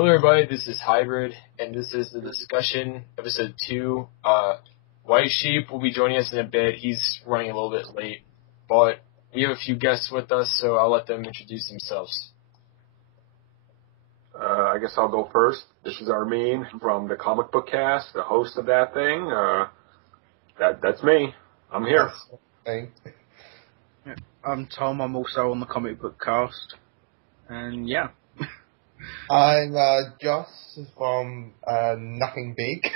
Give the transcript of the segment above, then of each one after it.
Hello, everybody. This is Hybrid, and this is the discussion, episode 2. White Sheep will be joining us in a bit. He's running a little bit late, but we have a few guests with us, so I'll let them introduce themselves. I guess I'll go first. This is Armin from the Comic Book Cast, the host of that thing. That's me. I'm here. I'm Tom. I'm also on the Comic Book Cast, and yeah. I'm Joss from Nothing Big.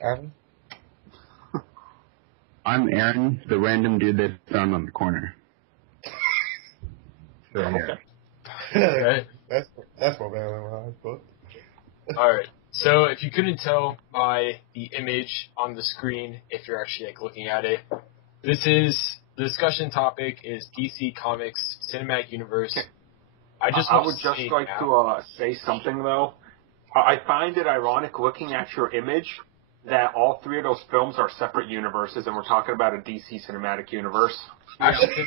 Aaron? I'm Aaron, the random dude they found on the corner. Okay. That's what I thought. Alright, so if you couldn't tell by the image on the screen, if you're actually looking at it, the discussion topic is DC Comics Cinematic Universe. I would just like to say something, though. I find it ironic looking at your image that all three of those films are separate universes, and we're talking about a DC Cinematic Universe. Actually,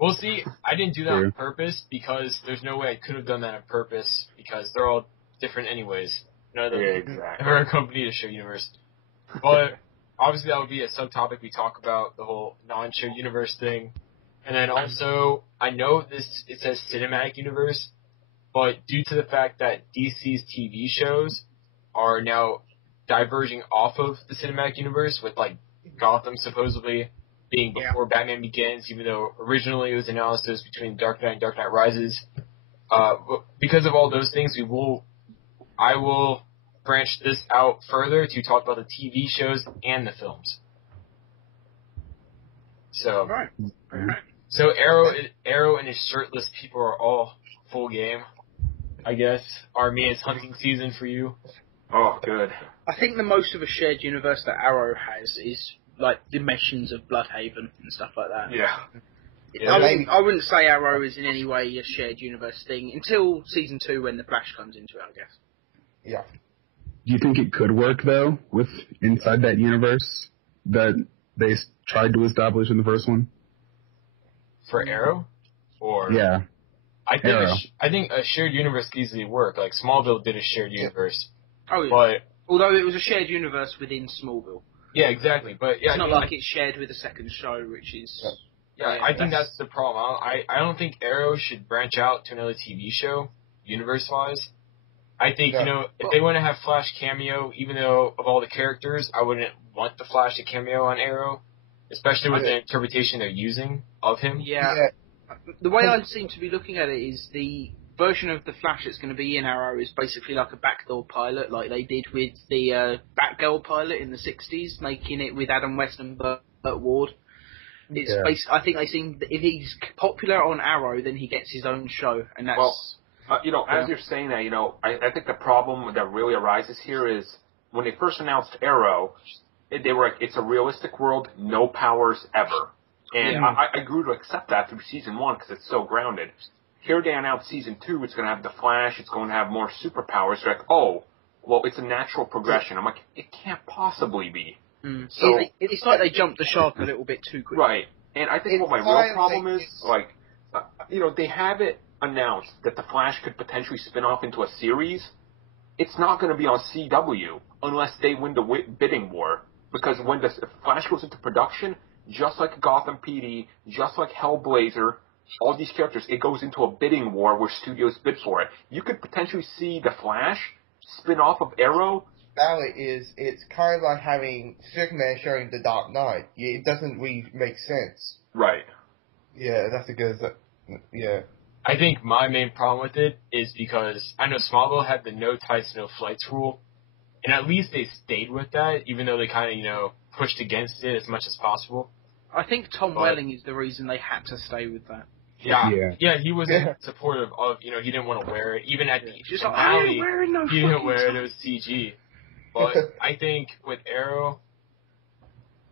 well, see, I didn't do that on purpose because there's no way I could have done that on purpose because they're all different anyways. None of them are accompanied a shared universe. But obviously that would be a subtopic we talk about, the whole non-shared universe thing. And then also, I know it says Cinematic Universe, but due to the fact that DC's TV shows are now diverging off of the Cinematic Universe, with like Gotham supposedly being before Batman Begins, even though originally it was analysis between Dark Knight and Dark Knight Rises. Because of all those things, I will branch this out further to talk about the TV shows and the films. So, so Arrow and his shirtless people are all full game, I guess. Army is hunting season for you. Oh, good. I think the most of a shared universe that Arrow has is like Dimensions of Bloodhaven and stuff like that. Yeah. I wouldn't say Arrow is in any way a shared universe thing until season 2 when the Flash comes into it, I guess. Yeah. Do you think it could work, though, with inside that universe that they tried to establish in the first one? For Arrow? Or yeah. I think a shared universe could easily work. Like, Smallville did a shared universe. Oh, yeah. But although it was a shared universe within Smallville. Yeah, exactly. But yeah, it's not like it's shared with a second show, which is... Yeah, I think that's the problem. I don't think Arrow should branch out to another TV show, universe-wise. I think, if they want to have Flash cameo, even though of all the characters, I wouldn't want the Flash to cameo on Arrow, especially with the interpretation they're using of him. Yeah. The way I seem to be looking at it is the version of the Flash that's going to be in Arrow is basically like a backdoor pilot, like they did with the Batgirl pilot in the 60s, making it with Adam West and Burt Ward. It's I think they seem if he's popular on Arrow, then he gets his own show, and that's... as you're saying that, I think the problem that really arises here is when they first announced Arrow, they were like, it's a realistic world, no powers ever. And I grew to accept that through season 1 because it's so grounded. Here they announced season 2, it's going to have the Flash, it's going to have more superpowers. They're like, oh, well, it's a natural progression. I'm like, it can't possibly be. So it's like they jumped the shark a little bit too quickly. Right. And I think what my real problem is, they have it announced that the Flash could potentially spin off into a series. It's not going to be on CW unless they win the bidding war. Because when the Flash goes into production, just like Gotham PD, just like Hellblazer, all these characters, it goes into a bidding war where studios bid for it. You could potentially see the Flash spin off of Arrow. It's kind of like having Superman showing the Dark Knight. It doesn't really make sense. Right. Yeah, that's a good... Yeah. I think my main problem with it is because I know Smallville had the no tights, no flights rule, and at least they stayed with that, even though they kind of, pushed against it as much as possible. I think Tom Welling is the reason they had to stay with that. Yeah, he wasn't supportive of, he didn't want to wear it. Even at the finale, he didn't wear it. It was CG. But I think with Arrow,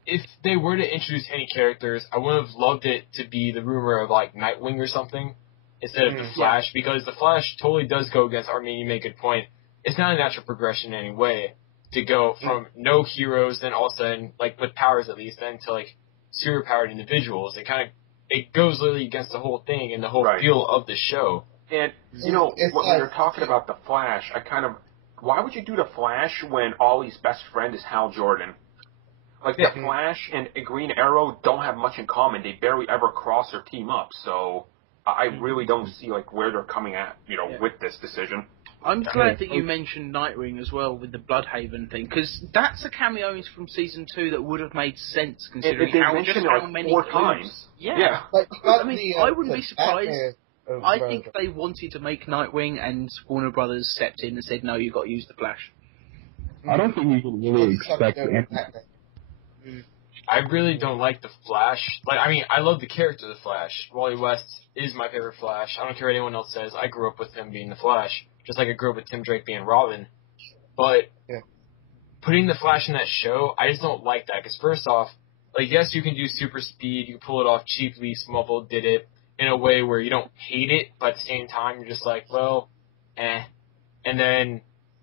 if they were to introduce any characters, I would have loved it to be the rumor of, like, Nightwing or something instead of the Flash, because the Flash totally does go against, you make a good point, it's not a natural progression in any way to go from no heroes, then all of a sudden, like, with powers at least, then to, like, superpowered individuals. It kind of it goes literally against the whole thing and the whole feel of the show. And, when you're talking about the Flash, why would you do the Flash when Ollie's best friend is Hal Jordan? Like, the Flash and Green Arrow don't have much in common. They barely ever cross or team up, so I really don't see, like, where they're coming at, with this decision. I'm glad that you mentioned Nightwing as well with the Bloodhaven thing, because that's a cameo from season 2 that would have made sense considering how many 4 times. Yeah. Like, I wouldn't be surprised. I think they wanted to make Nightwing, and Warner Brothers stepped in and said, "No, you've got to use the Flash." I don't think you can really expect anything. I really don't like the Flash. Like, I mean, I love the character of the Flash. Wally West is my favorite Flash. I don't care what anyone else says. I grew up with him being the Flash, just like I grew up with Tim Drake being Robin. But putting the Flash in that show, I just don't like that. Because first off, like, yes, you can do super speed. You can pull it off cheaply. Smallville did it in a way where you don't hate it, but at the same time, you're just like, well, eh. And then...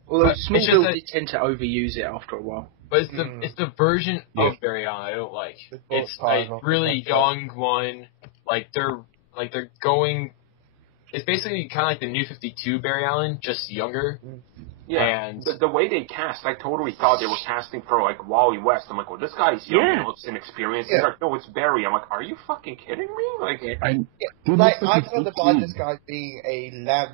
Well, Smallville did tend to overuse it after a while. But it's the version of Barry Allen I don't like. It's a really young one. They're going. It's basically kind of like the New 52 Barry Allen, just younger. Yeah. And the way they cast, I totally thought they were casting for like Wally West. I'm like, well, this guy's young and looks inexperienced. He's like, no, it's Barry. I'm like, are you fucking kidding me? Like, I thought about this guy being a lab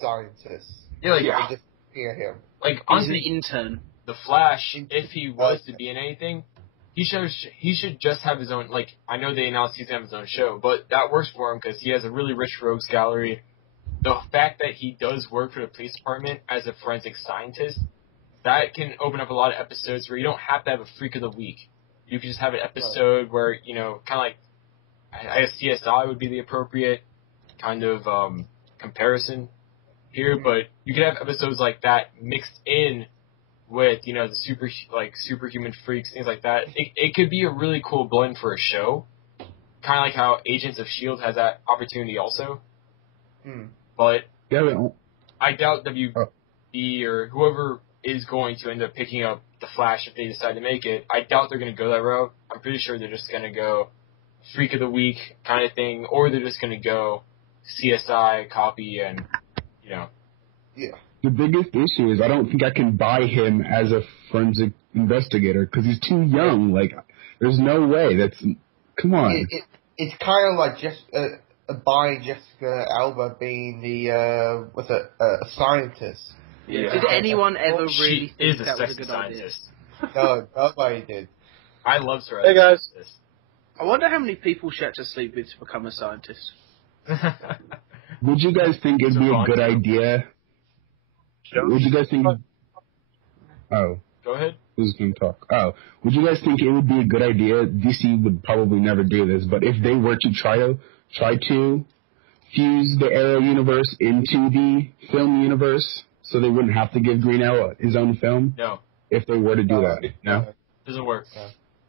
scientist. Just hear him. Like, honestly, he's an intern. The Flash, if he was to be in anything, he should just have his own, like, I know they announced he's going to have his own show, but that works for him because he has a really rich rogues gallery. The fact that he does work for the police department as a forensic scientist, that can open up a lot of episodes where you don't have to have a freak of the week. You can just have an episode where, kind of like, I guess CSI would be the appropriate kind of comparison here, but you could have episodes like that mixed in with, the superhuman freaks, things like that. It could be a really cool blend for a show. Kind of like how Agents of S.H.I.E.L.D. has that opportunity also. But I doubt WB or whoever is going to end up picking up the Flash if they decide to make it. I doubt they're going to go that route. I'm pretty sure they're just going to go Freak of the Week kind of thing, or they're just going to go CSI copy and, Yeah. The biggest issue is I don't think I can buy him as a forensic investigator because he's too young. Like, there's no way. Come on. It's kind of like just buying Jessica Alba being a scientist. Yeah. Did anyone ever really think that was a good scientist. idea? No, nobody did. I love her. Hey guys. I wonder how many people she had to sleep with to become a scientist. Would you guys think it'd be a good idea? Would you guys think... Oh. Go ahead. Who's going to talk? Oh. Would you guys think it would be a good idea? DC would probably never do this, but if they were to try to fuse the Arrow universe into the film universe so they wouldn't have to give Green Arrow his own film? No. If they were to do that? No? Doesn't work.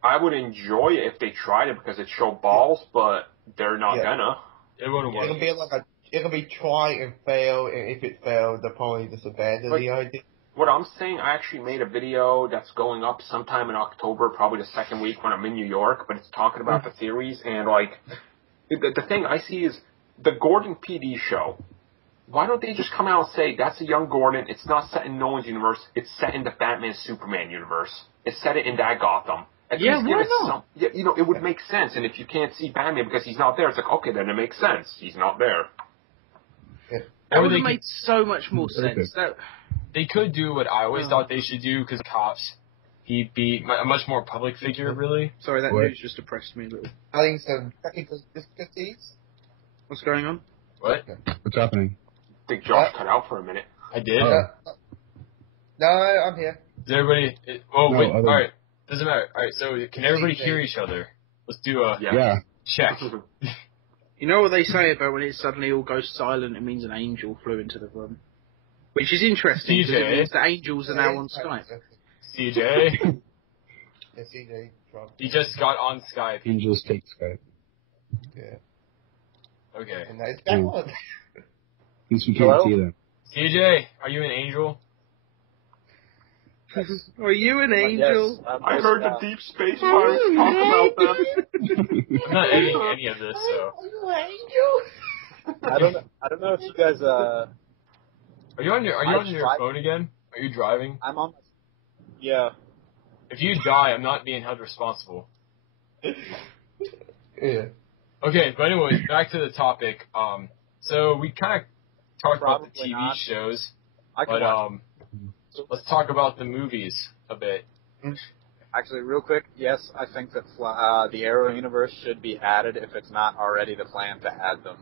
I would enjoy it if they tried it because it showed balls, but they're not gonna. It wouldn't work. It'll be try and fail, and if it failed, they'll probably just abandon the idea. What I'm saying, I actually made a video that's going up sometime in October, probably the second week when I'm in New York, but it's talking about the series, and, like, the thing I see is the Gordon PD show. Why don't they just come out and say, that's a young Gordon, it's not set in Nolan's universe, it's set in the Batman-Superman universe. It's set in that Gotham. Why not? It would make sense, and if you can't see Batman because he's not there, it's like, okay, then it makes sense. He's not there. That would have made so much more sense. They could do what I always thought they should do, because cops, he'd be a much more public figure, really. Sorry, that news just depressed me a little. I think some technical difficulties. What's going on? What? What's happening? I think Josh cut out for a minute. I did? No, I'm here. Is everybody... wait, alright. Doesn't matter. Alright, so can everybody hear each other? Let's do a check. You know what they say about when it suddenly all goes silent, it means an angel flew into the room. Which is interesting, because it means the angels are now on Skype. CJ? Yeah, CJ. He just got on Skype. Angels take Skype. Yeah. Okay. And that's back on. At least we can't see them. CJ, are you an angel? Are you an angel? Yes, I heard the Deep Space Pirates talk about them. I'm not editing any of this, so. Are you an angel? I don't know if you guys. Are you on your phone again? Are you driving? I'm on. Yeah. If you die, I'm not being held responsible. Yeah. Okay, but anyways, back to the topic. So we kind of talked about the TV shows, but let's talk about the movies a bit. Actually, real quick, yes, I think that the Arrow universe should be added if it's not already the plan to add them.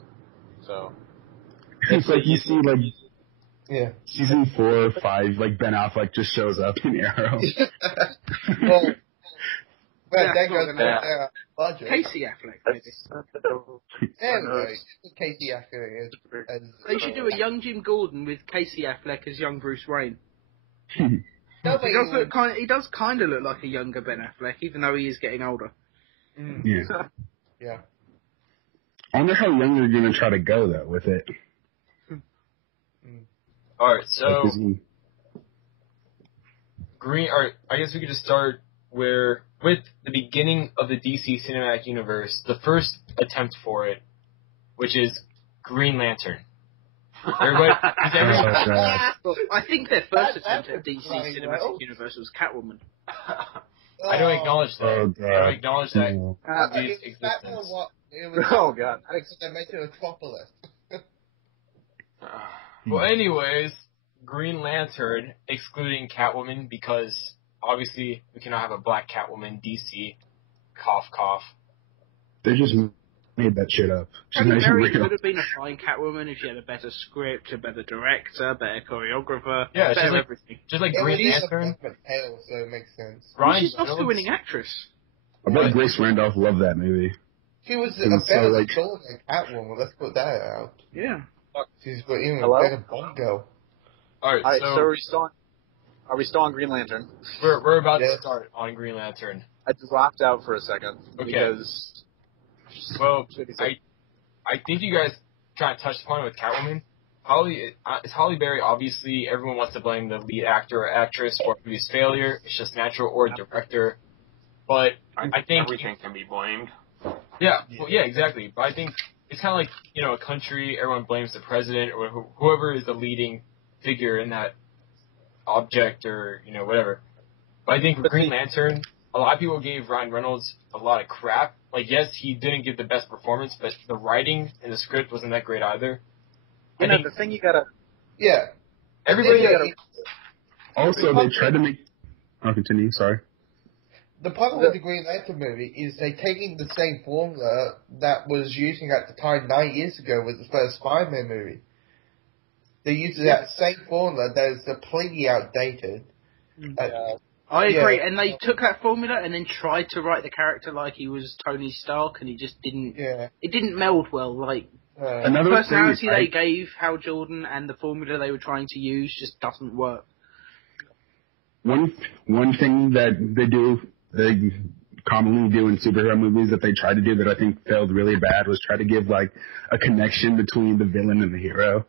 So it's like you see, like, yeah, season 4 or 5, like Ben Affleck just shows up in Arrow. well, that goes budget. Casey Affleck, maybe. Anyway, Casey Affleck is. They should do a young Jim Gordon with Casey Affleck as young Bruce Wayne. He does kind of look like a younger Ben Affleck, even though he is getting older. Yeah. Yeah. I wonder how young they're going to try to go, though, with it. Alright, so... I guess we could just start with the beginning of the DC Cinematic Universe, the first attempt for it, which is Green Lantern. Everybody, I think their first attempt at DC Cinematic Universe was Catwoman. I don't acknowledge that. I don't acknowledge that. Oh god! They made it Metropolis. Well, anyways, Green Lantern, excluding Catwoman, because obviously we cannot have a black Catwoman. DC, cough, cough. They just made that shit up. Mary could have been a fine Catwoman if she had a better script, a better director, better choreographer, better everything. Just like Green Lantern. Pale, so it makes sense. She's an Oscar-winning actress. I bet Grace Randolph loved that movie. She was a better soul than Catwoman. Let's put that out. Yeah. She's got even a better bongo. Alright, so are we still on Green Lantern? We're about to start on Green Lantern. I dropped out for a second because. Well, I think you guys kind of touched upon it with Catwoman. It's Halle Berry. Obviously, everyone wants to blame the lead actor or actress for movie's failure. It's just natural, or director. But I think everything can be blamed. Yeah, well, yeah, exactly. But I think it's kind of like, a country. Everyone blames the president or whoever is the leading figure in that object or whatever. But I think for Green Lantern, a lot of people gave Ryan Reynolds a lot of crap. Like, yes, he didn't give the best performance, but the writing and the script wasn't that great either. The thing you gotta... Yeah. Everybody gotta... Also, they tried to make... I'll continue, sorry. The problem with the Green Lantern movie is they're taking the same formula that was using at the time 9 years ago with the first Spider-Man movie. They used that same formula that is completely outdated. I agree, and they took that formula and then tried to write the character like he was Tony Stark, and he just didn't. Yeah. It didn't meld well. Like the personality they gave Hal Jordan and the formula they were trying to use just doesn't work. One thing that they commonly do in superhero movies that they try to do that I think failed really bad was try to give like a connection between the villain and the hero.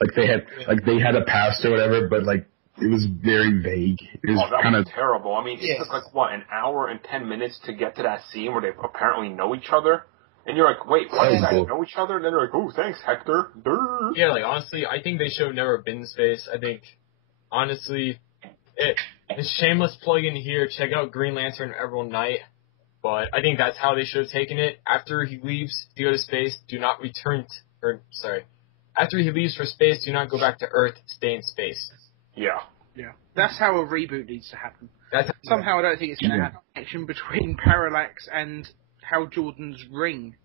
Like they had a past or whatever, but like. It was very vague. It was kind of terrible. I mean, it took an hour and 10 minutes to get to that scene where they apparently know each other, and you're like, wait, what? You guys know each other? And then they're like, oh, thanks, Hector. Durr. Yeah, like honestly, I think they should have never been in space. I think, honestly, it's shameless plug in here. Check out Green Lantern Emerald Knight. But I think that's how they should have taken it. After he leaves to go to space, do not return. After he leaves for space, do not go back to Earth. Stay in space. Yeah. That's how a reboot needs to happen. Somehow I don't think it's going to have a connection between Parallax and Hal Jordan's ring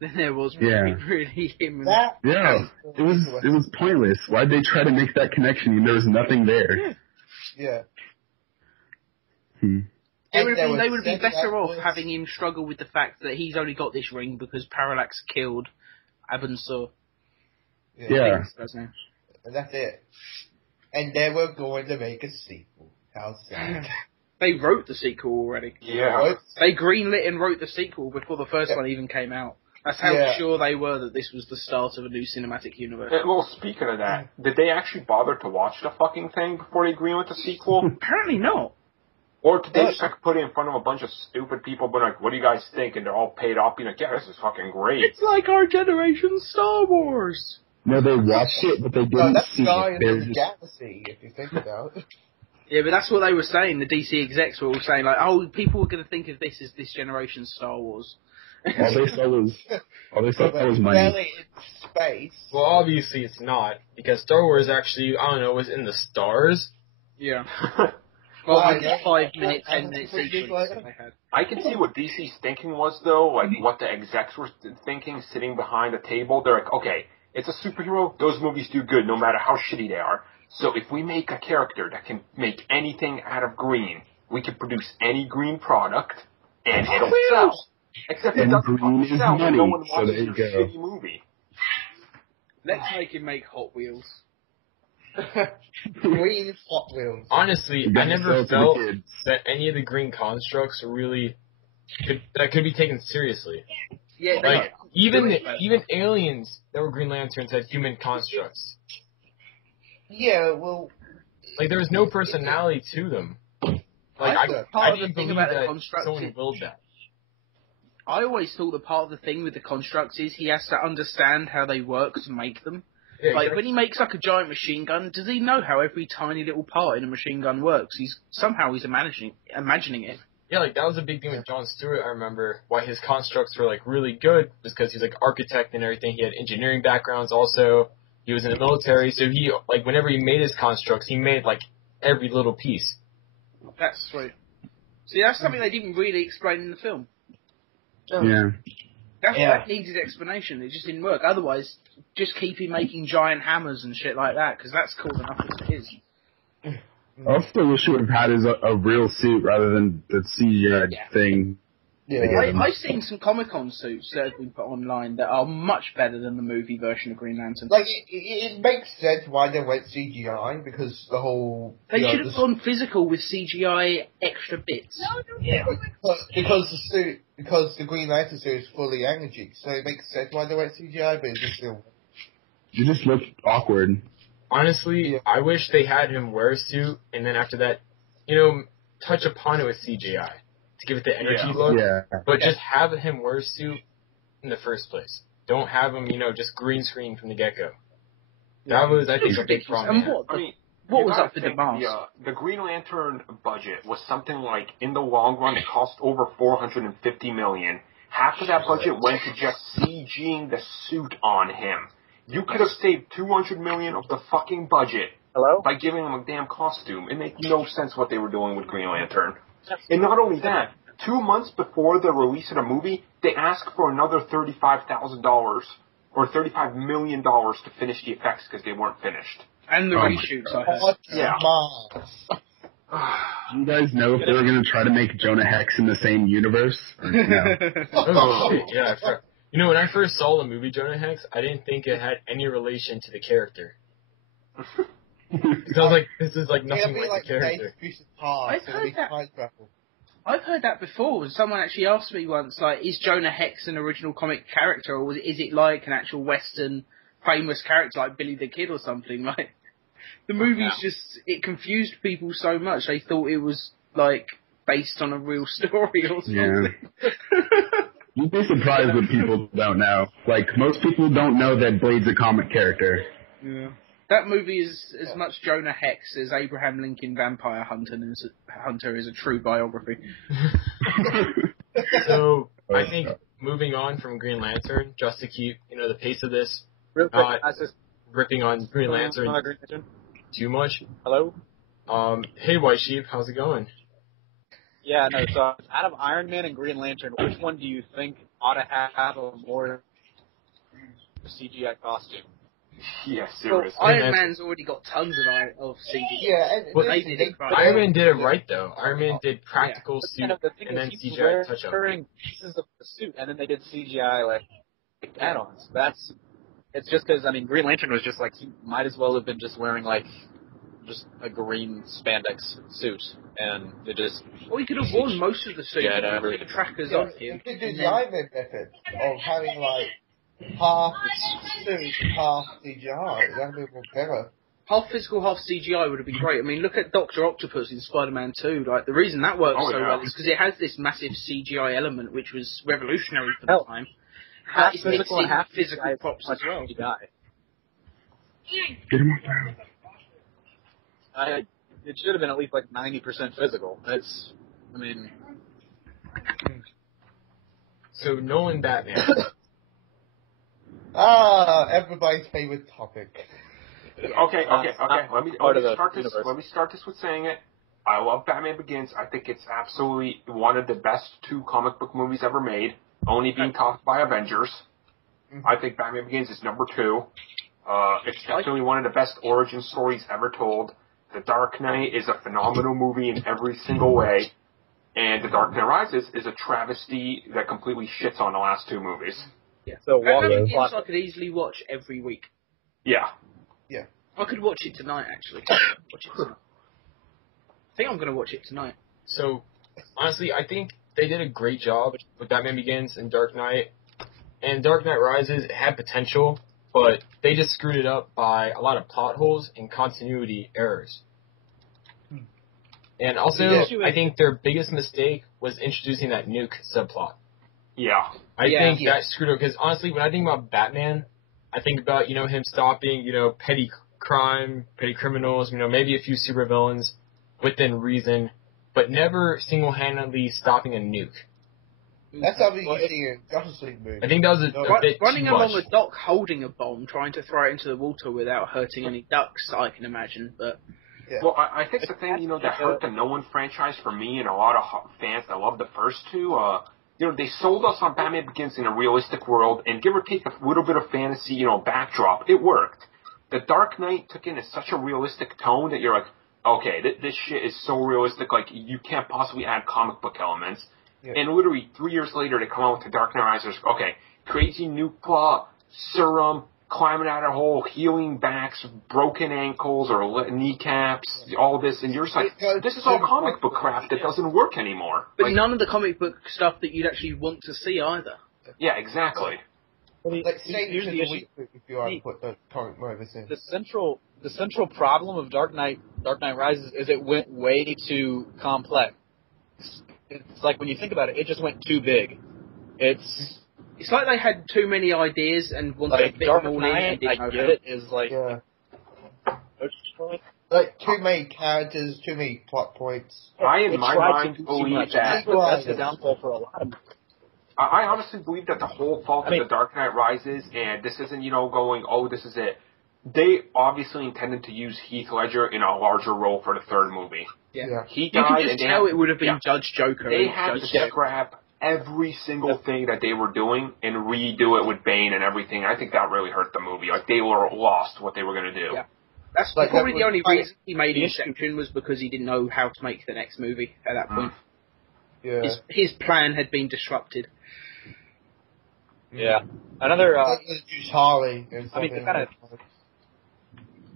than there was between really him and... It was pointless. Why'd they try to make that connection when there was nothing there? Yeah. They would be better off having him struggle with the fact that he's only got this ring because Parallax killed Abensur. Yeah. And that's it. And they were going to make a sequel. How sad. They wrote the sequel already. Yeah. They greenlit and wrote the sequel before the first one even came out. That's how sure they were that this was the start of a new cinematic universe. Well, speaking of that, did they actually bother to watch the fucking thing before they agreed with the sequel? Apparently not. Or did they just put it in front of a bunch of stupid people, but like, what do you guys think? And they're all paid off, being like, yeah, this is fucking great. It's like our generation's Star Wars. No, they watched it, but they didn't see it. They were just... Galaxy, if you think about it. Yeah, but that's what they were saying. The DC execs were all saying, like, oh, people were going to think of this as this generation's Star Wars. All they saw was money. Space. Well, obviously it's not, because Star Wars actually, I don't know, was in the stars. Yeah. Well, 5 minute, 10 minute sequence they had. I can see what DC's thinking was, though, like what the execs were thinking, sitting behind the table. They're like, okay, it's a superhero. Those movies do good, no matter how shitty they are. So if we make a character that can make anything out of green, we can produce any green product, and it'll sell. Except it doesn't fucking sell, and no one watches your shitty movie. Let's make him make Hot Wheels. Green Hot Wheels. Honestly, I never felt that any of the green constructs really could be taken seriously. Yeah, like even aliens that were Green Lanterns had human constructs. Yeah, well, like there was no personality to them. Like I didn't believe that someone willed that. I always thought that part of the thing with the constructs is he has to understand how they work to make them. Yeah, like, when he makes, like, a giant machine gun, does he know how every tiny little part in a machine gun works? He's imagining it. Yeah, like, that was a big thing with Jon Stewart, I remember, why his constructs were, like, really good, was because he's, like, architect and everything. He had engineering backgrounds also. He was in the military, so he, like, whenever he made his constructs, he made, like, every little piece. That's sweet. See, that's something they didn't really explain in the film. Yeah. That needed explanation. It just didn't work. Otherwise, just keep him making giant hammers and shit like that, because that's cool enough as it is. I also wish he would have had a real suit rather than the CGI thing. Yeah. I've seen some Comic-Con suits that have been put online that are much better than the movie version of Green Lantern. Like, it makes sense why they went CGI, because the whole... They should have gone physical with CGI extra bits. Yeah. Because the Green Lantern suit is fully energy, so it makes sense why they went CGI, but it just still... It just looked awkward. Honestly, I wish they had him wear a suit, and then after that, touch upon it with CGI. To give it the energy look. Yeah. But just have him wear a suit in the first place. Don't have him, just green screen from the get-go. That was, I think, a big problem. What was up for the boss? The Green Lantern budget was something like, in the long run, it cost over $450 million. Half of that budget went to just CGing the suit on him. You could have saved $200 million of the fucking budget by giving him a damn costume. It made no sense what they were doing with Green Lantern. And not only that, 2 months before the release of the movie, they asked for another $35,000 or $35 million to finish the effects because they weren't finished. And the reshoots, I heard. Yeah. Do you guys know if they were going to try to make Jonah Hex in the same universe? Or no? Oh, shit, yeah. When I first saw the movie Jonah Hex, I didn't think it had any relation to the character. Because I was like, this is like nothing like the character. I've heard that before. Someone actually asked me once, like, is Jonah Hex an original comic character, or is it like an actual Western famous character like Billy the Kid or something? Like, the movie's it confused people so much, they thought it was, like, based on a real story or something. Yeah. You'd be surprised what people don't know. Like, most people don't know that Blade's a comic character. Yeah. That movie is as much Jonah Hex as Abraham Lincoln Vampire Hunter is a true biography. So, I think moving on from Green Lantern, just to keep, the pace of this, real quick, ripping on Green Lantern too much. Hello? Hey, White Sheep, how's it going? Yeah, no, so out of Iron Man and Green Lantern, which one do you think ought to have a more CGI costume? Yeah, seriously. Well, Iron Man's already got tons of CGI. Yeah, but they did it right. Iron Man did it right, though. Iron Man did practical suit and then CGI touch-up. Wearing pieces of the suit, and then they did CGI, like add-ons. It's just because, Green Lantern was just like, he might as well have been just wearing, like, just a green spandex suit, and it just... Well, he could have worn most of the suit. Yeah, no, the trackers off him. You could do the Iron Man method of having, like, half suit, half CGI. That would be more better. Half physical, half CGI would have been great. I mean, look at Dr. Octopus in Spider-Man 2. Like, the reason that works well is because it has this massive CGI element, which was revolutionary for the time. Half It's physical and half physical props as well. CGI. Get him off down. It should have been at least like 90% physical. So Nolan Batman. Everybody's favorite topic. Okay. Let me start this with saying it. I love Batman Begins. I think it's absolutely one of the best 2 comic book movies ever made, only being topped by Avengers. I think Batman Begins is number 2. It's definitely one of the best origin stories ever told. The Dark Knight is a phenomenal movie in every single way, and The Dark Knight Rises is a travesty that completely shits on the last 2 movies. Yeah. So Batman Begins I could easily watch every week. Yeah. Yeah. I could watch it tonight, actually. I think I'm going to watch it tonight. So, honestly, I think they did a great job with Batman Begins and Dark Knight. And Dark Knight Rises had potential, but they just screwed it up by a lot of plot holes and continuity errors. And also, I think their biggest mistake was introducing that nuke subplot. Yeah. I think that screwed up, because honestly, when I think about Batman, I think about, him stopping, petty crime, petty criminals, maybe a few supervillains within reason, but never single-handedly stopping a nuke. That's something you see in Justice League movie. I think that was a bit running too along much. a dock holding a bomb, trying to throw it into the water without hurting any ducks, I can imagine, but... Yeah. Well, I think the thing, that hurt the Nolan franchise for me and a lot of fans that love the first 2, they sold us on Batman Begins in a realistic world, and give or take a little bit of fantasy, backdrop, it worked. The Dark Knight took in such a realistic tone that you're like, okay, this shit is so realistic, like, you can't possibly add comic book elements. Yeah. And literally 3 years later, they come out with The Dark Knight Rises. Okay, crazy nuke plot, serum, climbing out of a hole, healing backs, broken ankles or kneecaps, all this, and you're just like, this is all comic book crap that doesn't work anymore. But none of the comic book stuff that you'd actually want to see either. Yeah, exactly. Like, here's the issue. If you want to put the comic movies in. The central problem of Dark Knight Rises is it went way too complex. It's like when you think about it, it just went too big. It's like they had too many ideas and wanted to fit them all in. I get it. Is like like too many characters, too many plot points. I, in my mind, believe that that's the downfall for a lot of. I honestly believe that the whole fault of The Dark Knight Rises, and this isn't, going, oh, this is it. They obviously intended to use Heath Ledger in a larger role for the 3rd movie. Yeah. He died, you can just tell it would have been Judge Joker. They had to scrap every single thing that they were doing and redo it with Bane and everything. I think that really hurt the movie. Like, they were lost what they were going to do. Yeah. That's probably the only reason he made Inception was because he didn't know how to make the next movie at that point. Yeah. His plan had been disrupted. Yeah. Another... Harley. kind of...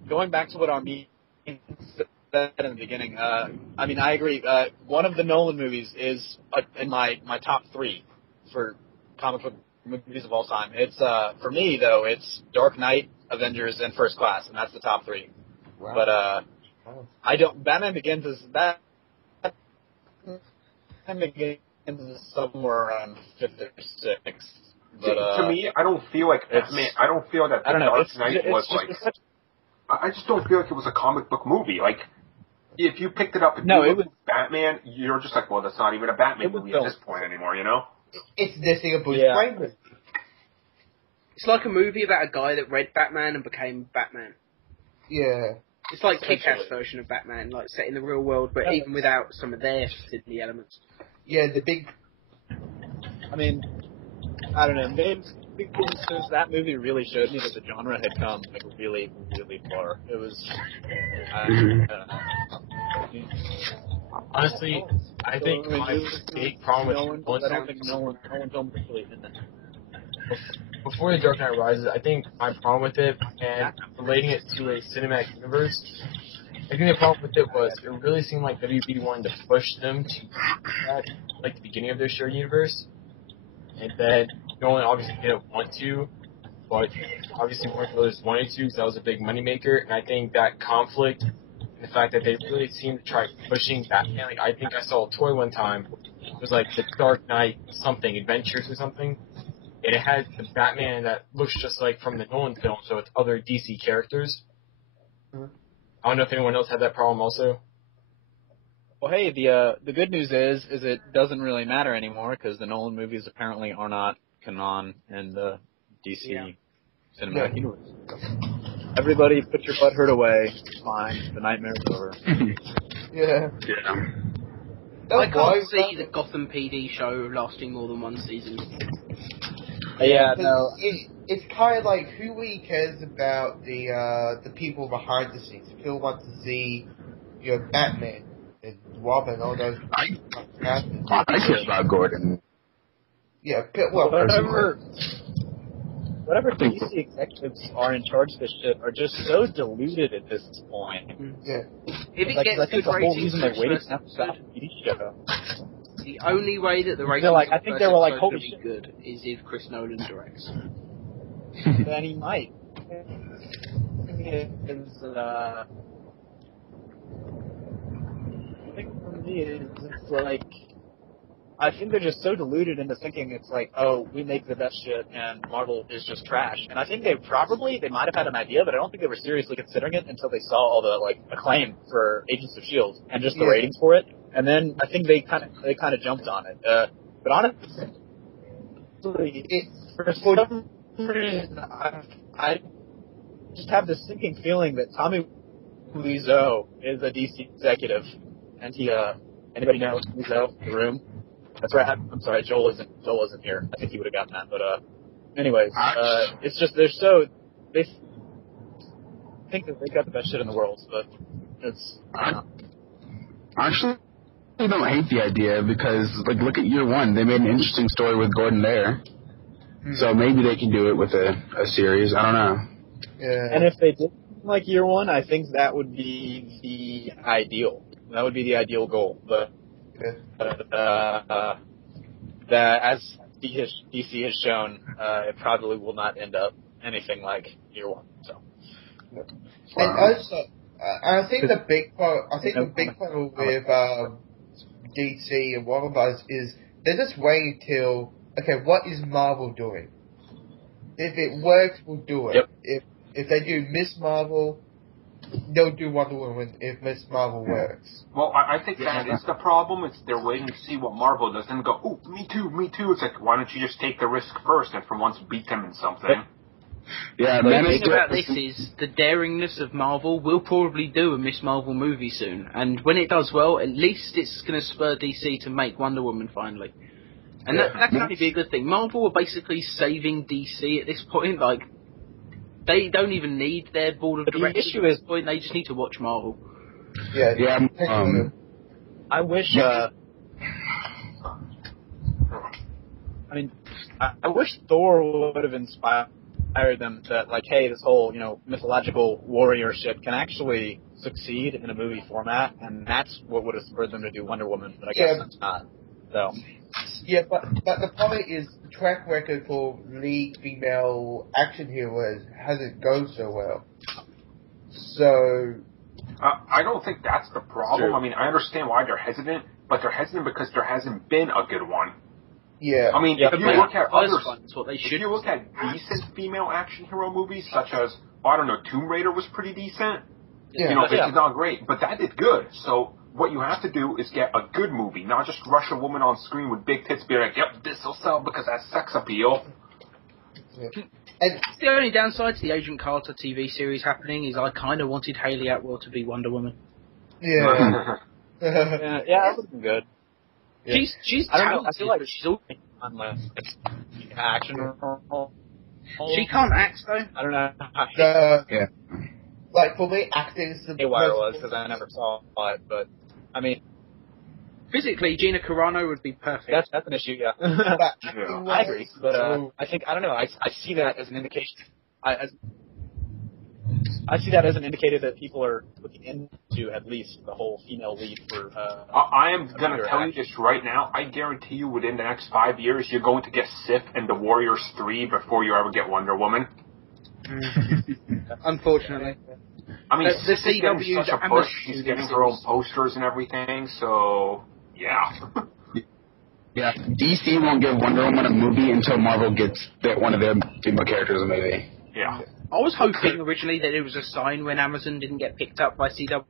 Going back to what Armin said in the beginning, I agree. One of the Nolan movies is in my top 3 for comic book movies of all time. It's for me though, it's Dark Knight, Avengers, and First Class, and that's the top 3. Wow. But Batman Begins is that. Batman Begins is somewhere around 5th or 6th. But to me, I don't feel like Batman. I don't feel that The Dark Knight was like. I just don't feel like it was a comic book movie. Like, if you picked it up and it was Batman, you're just like, well, that's not even a Batman movie at this point anymore, It's Disney Bruce Wayne movie. It's like a movie about a guy that read Batman and became Batman. Yeah. It's like Kick-Ass version of Batman, like set in the real world, but even without some of their Disney elements. Yeah, the big... I don't know, maybe because that movie really showed me that the genre had come really, really far. It was... Honestly, I think my big problem with I don't think Nolan filmed really did that. Before The Dark Knight Rises, I think my problem with it, and relating it to a cinematic universe, I think the problem with it was it really seemed like WB wanted to push them to that, like the beginning of their shared universe, and then Nolan obviously didn't want to, but obviously Warner Brothers wanted to because that was a big moneymaker, and I think that conflict and the fact that they really seemed to try pushing Batman, like I think I saw a toy one time, it was like the Dark Knight something, Adventures or something, and it had the Batman that looks just like from the Nolan film, so it's other DC characters. I don't know if anyone else had that problem also. Well, hey, the good news is it doesn't really matter anymore because the Nolan movies apparently are not canon in the DC cinematic universe. Everybody, put your butthurt away. It's fine. The nightmare's over. Yeah. I can't see the Gotham PD show lasting more than one season. Yeah, no. It's kind of like who really cares about the people behind the scenes. People want to see Batman and Robin, all those. I care about Gordon. Yeah, well, whatever DC executives are in charge of this shit are just so deluded at this point. Yeah. If it gets good ratings, the whole reason they waited to stop the PD show. The only way that the ratings I think they were like, holy shit, good is if Chris Nolan directs. Then he might. I think for me, it's like, I think they're just so deluded into thinking it's like, oh, we make the best shit and Marvel is just trash. And I think they might have had an idea, but I don't think they were seriously considering it until they saw all the, like, acclaim for Agents of S.H.I.E.L.D. and just the ratings for it. And then I think they kind of jumped on it. But honestly, for some reason, I just have this sinking feeling that Tommy Wiseau is a DC executive, and he anybody know Wiseau? The Room? That's right. I'm sorry, Joel isn't here. I think he would have gotten that. But anyways, it's just they think that they got the best shit in the world, but it's actually. I don't hate the idea because, like, look at Year One. They made an interesting story with Gordon there. So maybe they can do it with a series. I don't know. Yeah. And if they did like Year One, I think that would be the ideal. That would be the ideal goal. But that as DC has shown, it probably will not end up anything like Year One. So. And also, I think the big problem with DC and Warner Bros. Is they're just waiting till, okay, what is Marvel doing? If it works, we'll do it. Yep. If they do Miss Marvel, they'll do Wonder Woman if Miss Marvel works. Well, I think that is the problem. It's they're waiting to see what Marvel does and go, oh, me too. It's like, why don't you just take the risk first and for once beat them in something? Yeah, the thing about this is the daringness of Marvel will probably do a Miss Marvel movie soon, and when it does well, at least it's going to spur DC to make Wonder Woman finally, and that can only be a good thing. Marvel are basically saving DC at this point. Like, they don't even need their board of directors at this point; they just need to watch Marvel. Yeah. I wish. I wish Thor would have inspired them that, like, hey, this whole, mythological warrior shit can actually succeed in a movie format, and that's what would have spurred them to do Wonder Woman, but I guess it's not. So. Yeah, but the problem is the track record for lead female action heroes hasn't gone so well. So. I don't think that's the problem. I mean, I understand why they're hesitant, but they're hesitant because there hasn't been a good one. Yeah. I mean, if you look at decent female action hero movies, such as, Tomb Raider was pretty decent. Yeah. It's not great, but that did good. So what you have to do is get a good movie, not just rush a woman on screen with big tits, be like, yep, this will sell because that's sex appeal. Yeah. And the only downside to the Agent Carter TV series happening is I kind of wanted Hayley Atwell to be Wonder Woman. Yeah. That would be good. Yeah. She's talented, I feel like but she's all unless action. She can't act though. I don't know. Yeah. Like for me, acting is the why it was because I never saw it, but I mean, physically, Gina Carano would be perfect. That's an issue, yeah. I agree, but I think I don't know. I see that as an indication. I see that as an indicator that people are looking into at least the whole female lead for. I am going to tell you this right now. I guarantee you, within the next 5 years, you're going to get Sif and the Warriors 3 before you ever get Wonder Woman. Unfortunately. I mean, Sif is getting such a push. She's getting her own posters and everything. So, yeah. Yeah, DC won't give Wonder Woman a movie until Marvel gets one of their female characters a movie. Yeah. I was hoping originally that it was a sign when Amazon didn't get picked up by CW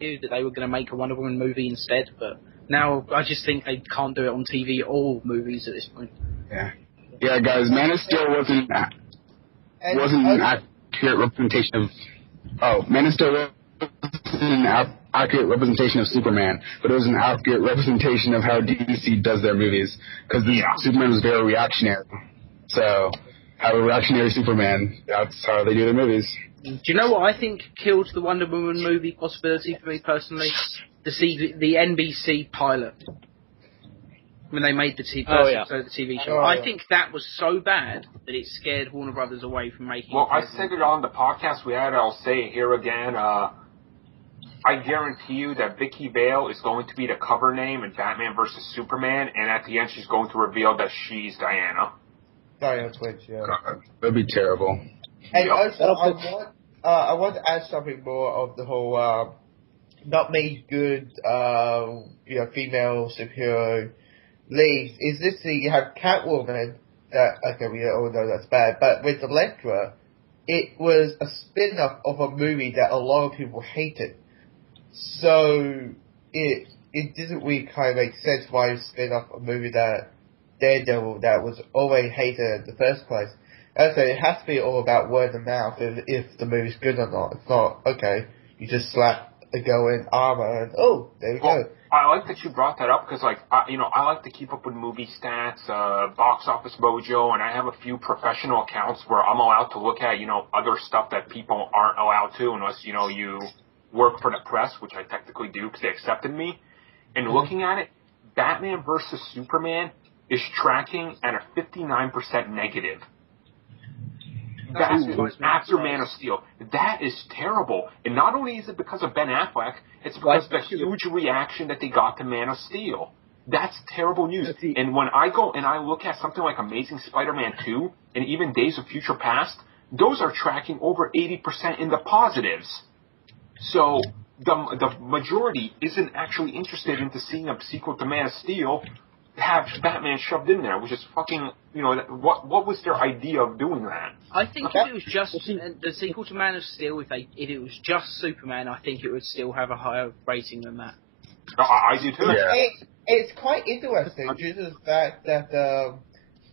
that they were going to make a Wonder Woman movie instead, but now I just think they can't do it on TV or movies at this point. Yeah. Yeah, guys, Man of Steel wasn't an accurate representation of... Oh, Man of Steel wasn't an accurate representation of Superman, but it was an accurate representation of how DC does their movies, because Superman was very reactionary. So... have a reactionary Superman. That's how they do their movies. Do you know what I think killed the Wonder Woman movie possibility for me personally? The NBC pilot. When they made the TV show. I think that was so bad that it scared Warner Brothers away from making Well, I said it on the podcast we had. I'll say it here again. I guarantee you that Vicky Vale is going to be the cover name in Batman vs. Superman, and at the end she's going to reveal that she's Diana. Diana Twitch, yeah. God, that'd be terrible. And also, I want to add something more of the whole not made good, female superhero leads. Is this you have Catwoman? Okay, we all know that's bad, but with Elektra, it was a spin-off of a movie that a lot of people hated. So it didn't really kind of make sense why you spin off a movie that Daredevil that was already hated in the first place. As I said, it has to be all about word of mouth if the movie's good or not. It's not, okay, you just slap a girl in armor and, there we go. I like that you brought that up because, I like to keep up with movie stats, Box Office Mojo, and I have a few professional accounts where I'm allowed to look at, other stuff that people aren't allowed to unless, you work for the press, which I technically do because they accepted me. And looking at it, Batman versus Superman is tracking at a 59% negative. That's after Man of Steel. That is terrible. And not only is it because of Ben Affleck, it's because of the huge reaction that they got to Man of Steel. That's terrible news. And when I go and I look at something like Amazing Spider-Man 2 and even Days of Future Past, those are tracking over 80% in the positives. So the majority isn't actually interested into seeing a sequel to Man of Steel have Batman shoved in there, which is fucking, what was their idea of doing that? I think if it was just the sequel to Man of Steel, if it was just Superman, I think it would still have a higher rating than that. I do too. Yeah. It's quite interesting due to the fact that,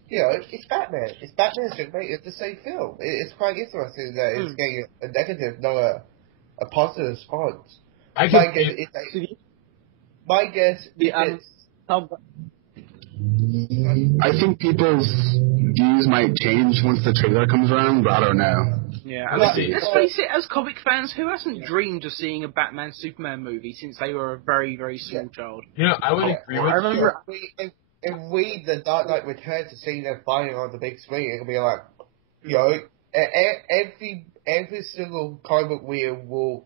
it's Batman. It's Batman and Superman. It's the same film. It's quite interesting that it's getting a negative, not a positive response. My guess is I think people's views might change once the trailer comes around, but I don't know. Yeah, let's face it, as comic fans, who hasn't dreamed of seeing a Batman-Superman movie since they were a very, very small child? I would agree with you. I remember if we, The Dark Knight Returns, to see them fighting on the big screen, it'll be like, every single comic book reader will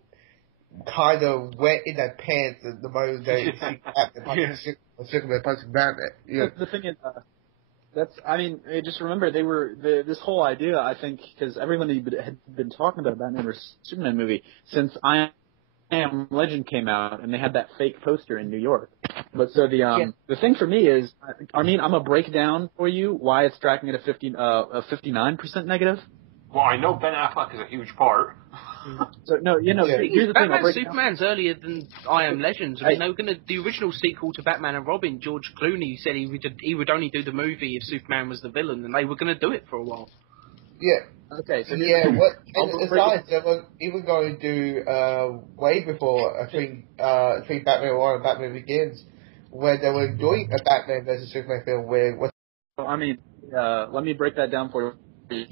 kind of wet in their pants at the moment they see Batman Superman punching Batman. Yeah. The thing is, just remember this whole idea, I think, because everyone had been talking about a Batman vs. Superman movie since I Am Legend came out, and they had that fake poster in New York. But so the thing for me is, I'm gonna break down for you why it's tracking at a 59% negative. Well, I know Ben Affleck is a huge part. So no, here's the thing. Batman Superman's earlier than I Am Legends. I mean, they were going to the original sequel to Batman and Robin. George Clooney said he would only do the movie if Superman was the villain, and they were going to do it for a while. Yeah. Okay. So besides, they were even going to do way before between Batman 1 and Batman Begins, where they were doing a Batman versus Superman film where. Let me break that down for you.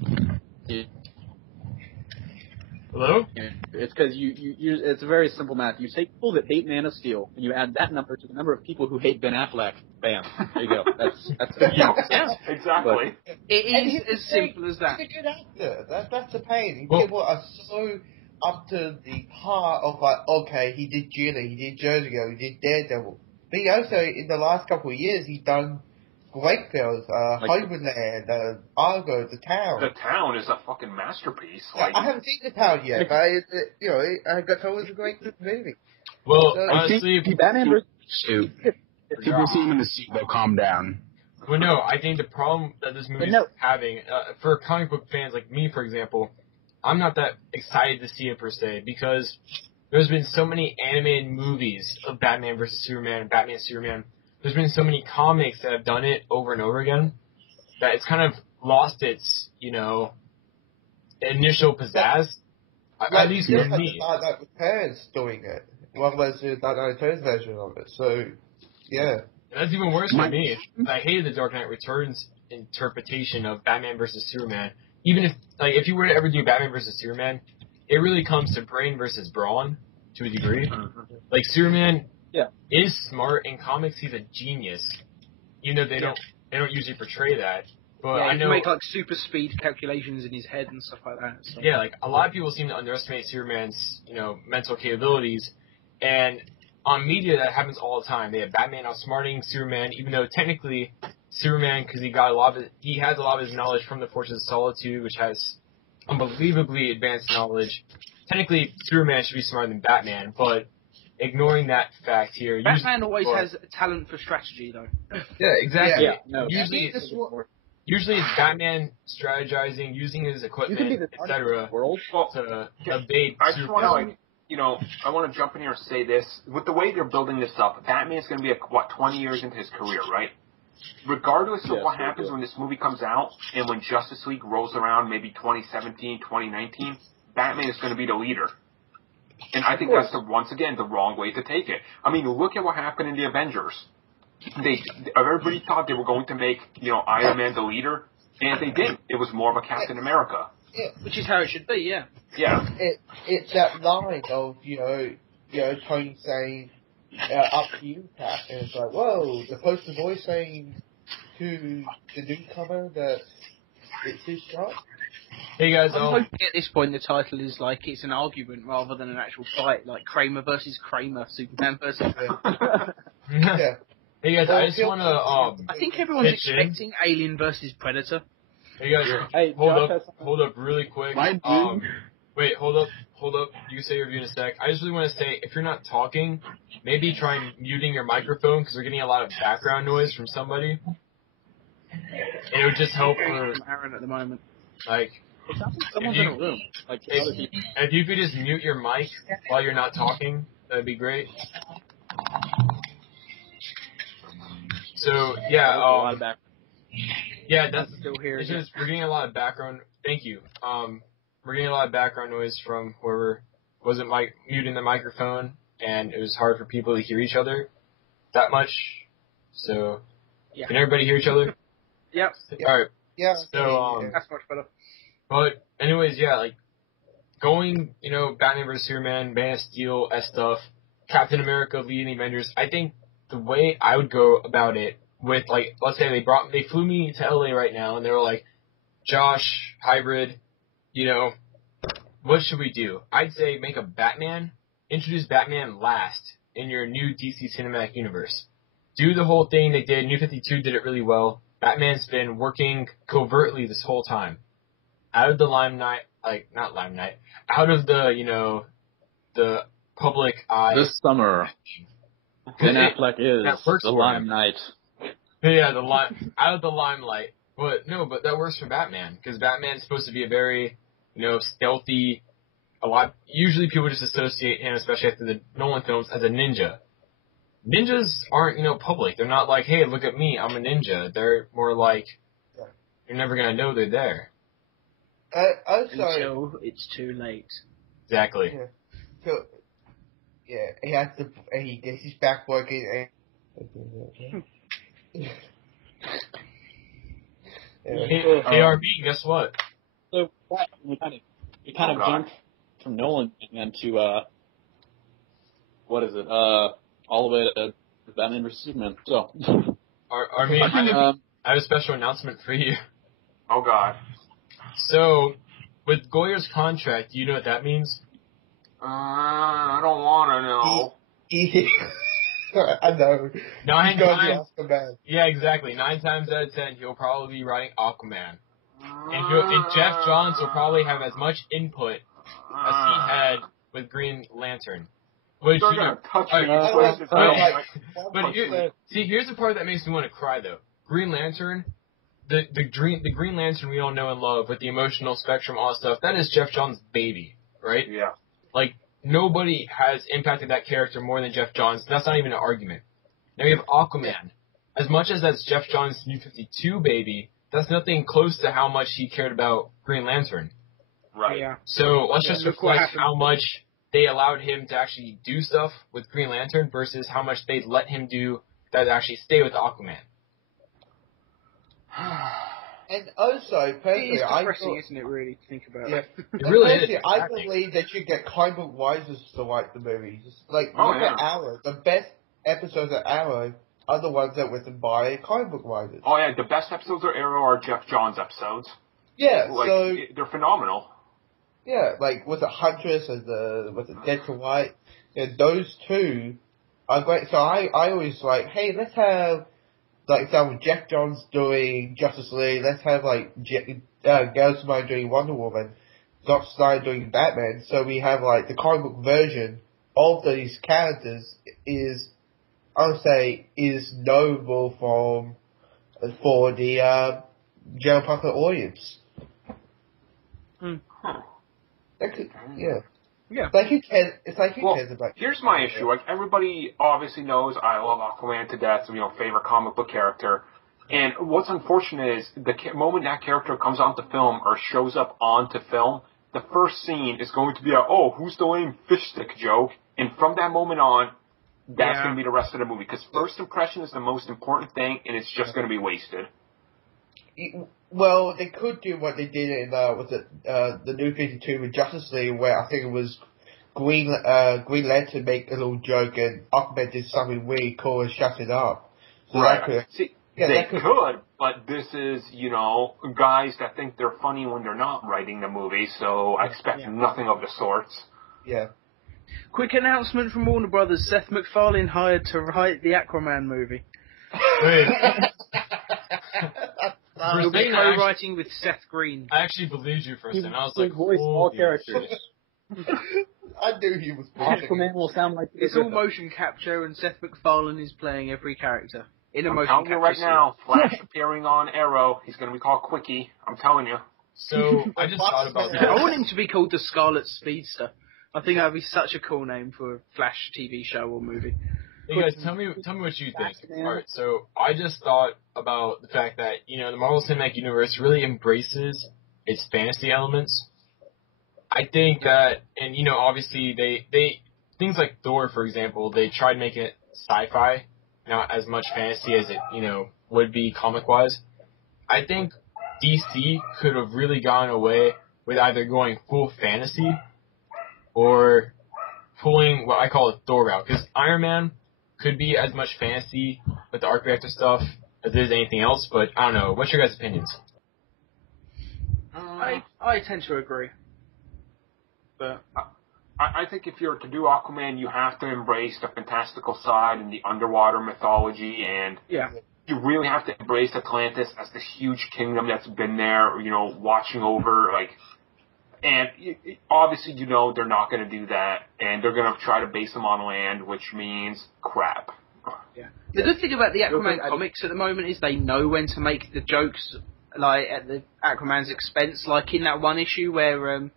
Hello? It's because it's a very simple math. You take people that hate Man of Steel, and you add that number to the number of people who hate Ben Affleck. Bam. There you go. That's yeah, exactly. It is as simple as that. He's a good actor. That's the pain. People are so up to the part of like, okay, he did Juno, he did Jersey Girl, he did Daredevil. But he also, in the last couple of years, he's done great films, Homeland, Argo, The Town. The Town is a fucking masterpiece. Like, I haven't seen The Town yet, but I got told it was a great movie. Well, so, honestly, Batman vs. People see him in the suit, they'll calm down. Well, no, I think the problem that this movie is having, for comic book fans like me, for example, I'm not that excited to see it per se, because there's been so many animated movies of Batman vs. Superman and Batman Superman. There's been so many comics that have done it over and over again that it's kind of lost its, initial pizzazz. At least for me. Like the parents doing it. One was the Dark Knight Returns version of it. So, yeah. That's even worse for me. I hated the Dark Knight Returns interpretation of Batman vs. Superman. Even if you were to ever do Batman vs. Superman, it really comes to brain versus brawn to a degree. Like, Superman is smart. In comics, he's a genius. Even though they don't usually portray that. But I know, he can make super speed calculations in his head and stuff like that. So. Yeah, a lot of people seem to underestimate Superman's, mental capabilities, and on media that happens all the time. They have Batman outsmarting Superman, even though technically Superman, because he has a lot of his knowledge from the Forces of Solitude, which has unbelievably advanced knowledge. Technically, Superman should be smarter than Batman, but ignoring that fact here, Batman always has a talent for strategy, though. Yeah, exactly. Yeah, no, Usually it's Batman strategizing, using his equipment, etc. to evade I just want to, I want to jump in here and say this. With the way they're building this up, Batman's going to be, 20 years into his career, right? Regardless of what happens when this movie comes out and when Justice League rolls around, maybe 2017, 2019, Batman is going to be the leader. And I think that's, once again, the wrong way to take it. I mean, look at what happened in the Avengers. Everybody thought they were going to make, Iron Man the leader, and they didn't. It was more of a Captain America. Yeah, which is how it should be, yeah. Yeah. It's that line of, Tony saying, up to you, Cap. And it's like, whoa, the poster boy saying to the newcomer that it's his shot. Hey guys, I'm hoping at this point the title is it's an argument rather than an actual fight, like Kramer versus Kramer, Superman versus... Yeah. Hey guys, I just want to I think everyone's expecting Alien versus Predator. Hey guys, hold up really quick. Wait, hold up. You can say your review in a sec. I just really want to say, if you're not talking, maybe try muting your microphone, because we're getting a lot of background noise from somebody. And it would just help for Aaron at the moment. Someone's in a room. If you could just mute your mic while you're not talking, that'd be great. So yeah, that's still here. It's just we're getting a lot of background. Thank you. We're getting a lot of background noise from whoever wasn't muting the microphone, and it was hard for people to hear each other that much. So can everybody hear each other? Yep. All right. Yeah. So that's much better. But anyways, going, Batman vs. Superman, Man of Steel, stuff, Captain America leading the Avengers. I think the way I would go about it with, let's say they flew me to LA right now, and they were like, Josh, Hybrid, what should we do? I'd say make a Batman, introduce Batman last in your new DC Cinematic Universe. Do the whole thing they did. New 52 did it really well. Batman's been working covertly this whole time. Out of the limelight, not limelight, out of the, the public eye. This summer, Ben Affleck is the limelight. Yeah, out of the limelight. But that works for Batman, because Batman's supposed to be a very, stealthy, usually people just associate him, especially after the Nolan films, as a ninja. Ninjas aren't, public. They're not like, hey, look at me, I'm a ninja. They're more like, you're never going to know they're there. Until it's too late. Exactly. Yeah. So, he gets his back working. Hey, RB, guess what? So, we kind of jumped from Nolan and to, what is it, all the way to Batman vs. Superman. So, I have a special announcement for you. Oh, God. So, with Goyer's contract, do you know what that means? I don't want to know. I know. 9 times. Yeah, exactly. 9 times out of 10, he'll probably be writing Aquaman. And Jeff Johns will probably have as much input as he had with Green Lantern. Which, They're going to touch me. See, here's the part that makes me want to cry, though. Green Lantern, the Green Lantern we all know and love with the emotional spectrum, all that stuff, that is Jeff Johns' baby, right? Yeah. Like, nobody has impacted that character more than Jeff Johns. That's not even an argument. Now you have Aquaman. As much as that's Jeff Johns' New 52 baby, that's nothing close to how much he cared about Green Lantern. Right. Yeah. So let's just reflect how much they allowed him to actually do stuff with Green Lantern versus how much they let him do that actually stay with Aquaman. And also, personally, it's depressing, isn't it, really, to think about? Yeah. It really is. I believe that you get comic book writers to write the movies. Like, look at Arrow. The best episodes of Arrow are the ones that were written by comic book writers. Oh, yeah, the best episodes of Arrow are Jeff Johns episodes. Yeah, like, they're phenomenal. Yeah, like, with the Huntress and with the Dead to White, those two are great. So I always like, hey, let's have, like, example, Jeff Johns doing Justice League, let's have, like, Gail Simone doing Wonder Woman, Zack Snyder doing Batman, so we have, like, the comic book version of these characters is, I would say, is knowable for the general public audience. Yeah. Like who cares? It's like who cares about? Here's my issue. Like everybody obviously knows, I love Aquaman to death. Favorite comic book character. And what's unfortunate is the moment that character comes onto film or shows up onto film, the first scene is going to be who's the lame fish stick joke, and from that moment on, that's going to be the rest of the movie. Because first impression is the most important thing, and it's just going to be wasted. Well, they could do what they did in the New 52 with Justice League, where I think it was Green Lantern make a little joke and Aquaman did something really cool and shut it up. So right. They could, but this is, guys that think they're funny when they're not writing the movie, so I expect nothing of the sorts. Yeah. Quick announcement from Warner Brothers: Seth MacFarlane hired to write the Aquaman movie. He'll be co-writing with Seth Green. I actually believed you for a second. I was like, voice all characters. I knew he was. Aquaman will sound like it's all motion capture, and Seth MacFarlane is playing every character in a motion capture. I'm telling you right now, Flash appearing on Arrow, he's going to be called Quickie. I'm telling you. So I just thought about that. I want him to be called the Scarlet Speedster. I think that would be such a cool name for a Flash TV show or movie. Hey guys, tell me what you think. Alright, so I just thought about the fact that, the Marvel Cinematic Universe really embraces its fantasy elements. I think that, and obviously they things like Thor, for example, they tried making it sci-fi, not as much fantasy as it, would be comic-wise. I think DC could have really gone away with either going full fantasy or pulling what I call a Thor route, because Iron Man could be as much fantasy with the arc reactor stuff as it is anything else, but I don't know. What's your guys' opinions? I tend to agree. But I think if you're to do Aquaman, you have to embrace the fantastical side and the underwater mythology, and you really have to embrace Atlantis as this huge kingdom that's been there, watching over, and obviously, they're not going to do that, and they're going to try to base them on land, which means crap. Yeah. The good thing about the Aquaman comics at the moment is they know when to make the jokes, like, at the Aquaman's expense, like in that one issue where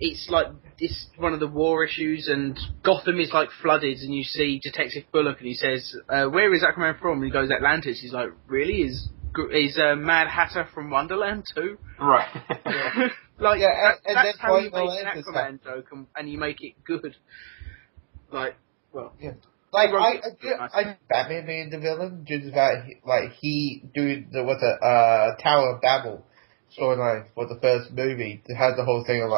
it's like it's one of the war issues, and Gotham is like flooded, and you see Detective Bullock, and he says, "Where is Aquaman from?" And he goes, "Atlantis." He's like, "Really? Is Mad Hatter from Wonderland too?" Right. Like, that's how you make an Aquaman joke, and you make it good. Like, well, yeah. Like I Batman being the villain, just about he doing the Tower of Babel storyline for the first movie. It has the whole thing of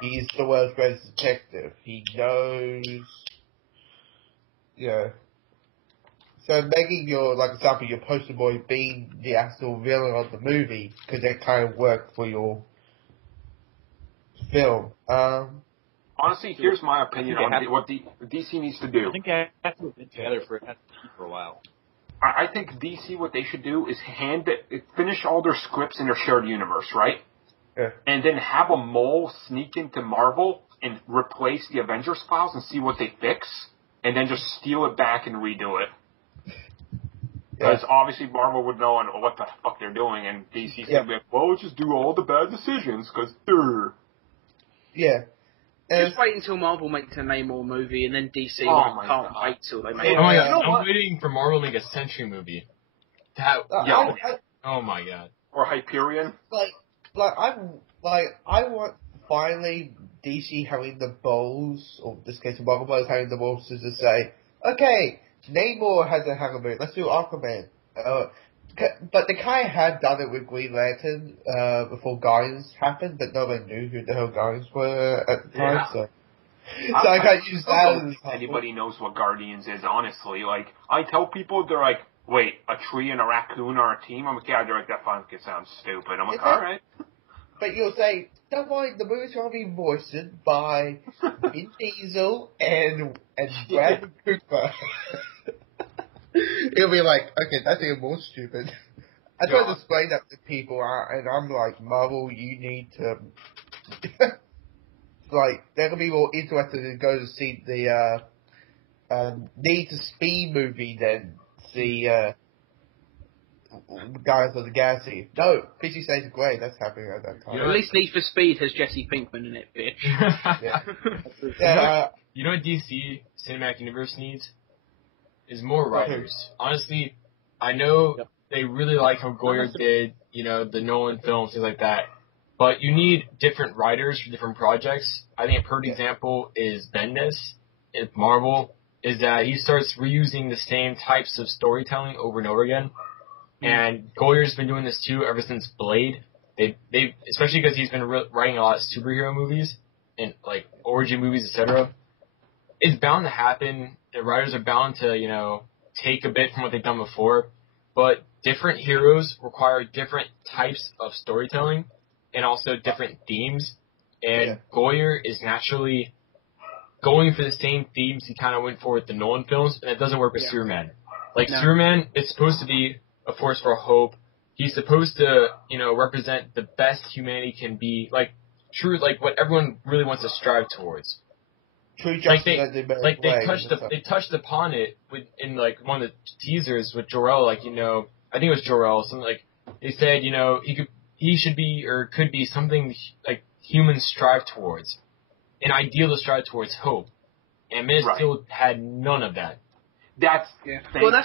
he's the world's greatest detective. He knows, So making your, example, your poster boy being the actual villain of the movie, because that kind of work for your film. Honestly, here's my opinion on what DC needs to do. I think they have to get together for a while. I think DC, what they should do is finish all their scripts in their shared universe, right? Yeah. And then have a mole sneak into Marvel and replace the Avengers files and see what they fix, and then just steal it back and redo it. Because obviously Marvel would know what the fuck they're doing, and DC's gonna be like, well, just do all the bad decisions, because they're... Yeah. Just wait until Marvel makes a Namor movie, and then DC can't wait till they make it. Oh my god, I'm waiting for Marvel to make a Sentry movie. Oh my god. Or Hyperion. I want finally DC having the balls, or in this case Marvel having the balls to just say, okay, Namor has a have a movie, let's do Aquaman. But they kind of had done it with Green Lantern before Guardians happened, but no one knew who the hell Guardians were at the time, so I can't use that as an example. Anybody knows what Guardians is, honestly. Like, I tell people, they're like, wait, a tree and a raccoon are a team? I'm like, yeah, they're like, that fucking sounds stupid. I'm like, alright. But you'll say, don't worry, the movie's going to be voiced by Vin Diesel and Bradley Cooper. It'll be like, okay, that's even more stupid. I try to explain that to people, and I'm like, Marvel, you need to... like, they're going to be more interested in go to see the Need to Speed movie than see Guardians of the Galaxy. No, PC Stays Grey, that's happening at that time. At least Need for Speed has Jesse Pinkman in it, bitch. You know what DC Cinematic Universe needs? Is more writers. Honestly, I know they really like how Goyer did, the Nolan films, things like that. But you need different writers for different projects. I think a perfect example is Bendis in Marvel, is that he starts reusing the same types of storytelling over and over again. And Goyer's been doing this too ever since Blade. They especially because he's been writing a lot of superhero movies and like origin movies, etc. It's bound to happen. The writers are bound to, take a bit from what they've done before. But different heroes require different types of storytelling and also different themes. And Goyer is naturally going for the same themes he kind of went for with the Nolan films, and it doesn't work with Superman. Superman is supposed to be a force for hope. He's supposed to, represent the best humanity can be, what everyone really wants to strive towards. They touched upon it in one of the teasers with Jor-El, I think it was Jor-El, something like they said, he should be or could be something like humans strive towards, an ideal to strive towards, hope, and Man of Steel had none of that. That's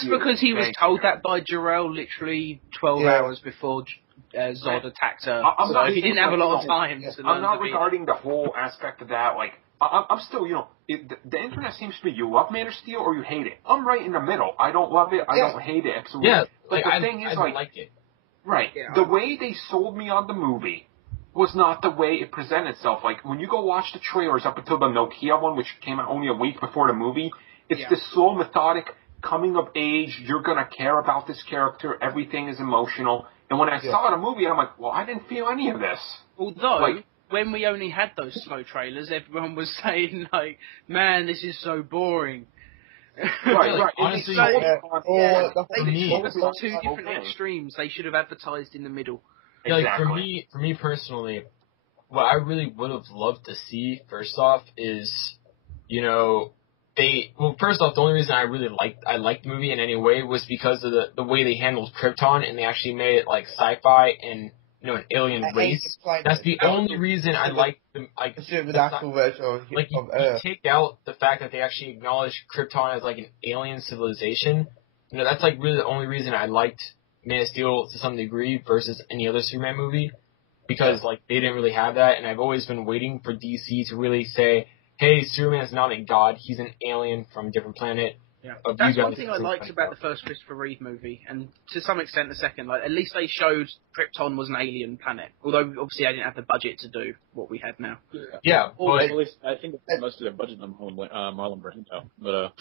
because he was told that by Jor-El literally 12 hours before Zod attacked her. So he didn't have a lot of time. I'm not regarding the whole aspect of that. I'm still, the internet seems to be you love Man of Steel or you hate it. I'm right in the middle. I don't love it. I don't hate it. Absolutely. Yeah, but the thing is, I like it. Right. Yeah, the way they sold me on the movie was not the way it presented itself. Like, when you go watch the trailers up until the Nokia one, which came out only a week before the movie, it's this slow, methodic, coming of age, you're going to care about this character, everything is emotional. And when I saw the movie, I'm like, well, I didn't feel any of this. Although, when we only had those slow trailers, everyone was saying, man, this is so boring. Right. Honestly, they two different extremes. They should have advertised in the middle. Yeah, exactly. For me personally, what I really would have loved to see, first off, is, first off, the only reason I liked the movie in any way was because of the way they handled Krypton, and they actually made it sci-fi and an alien race. That's the only reason I liked them. You take out the fact that they actually acknowledged Krypton as an alien civilization. That's really the only reason I liked Man of Steel to some degree versus any other Superman movie, because they didn't really have that, and I've always been waiting for DC to really say, hey, Superman is not a god, he's an alien from a different planet. Yeah. That's one thing I liked about the first Christopher Reeve movie, and to some extent the second. At least they showed Krypton was an alien planet, although obviously I didn't have the budget to do what we have now. Yeah, well, at least I think most of their budget on Marlon Brando. But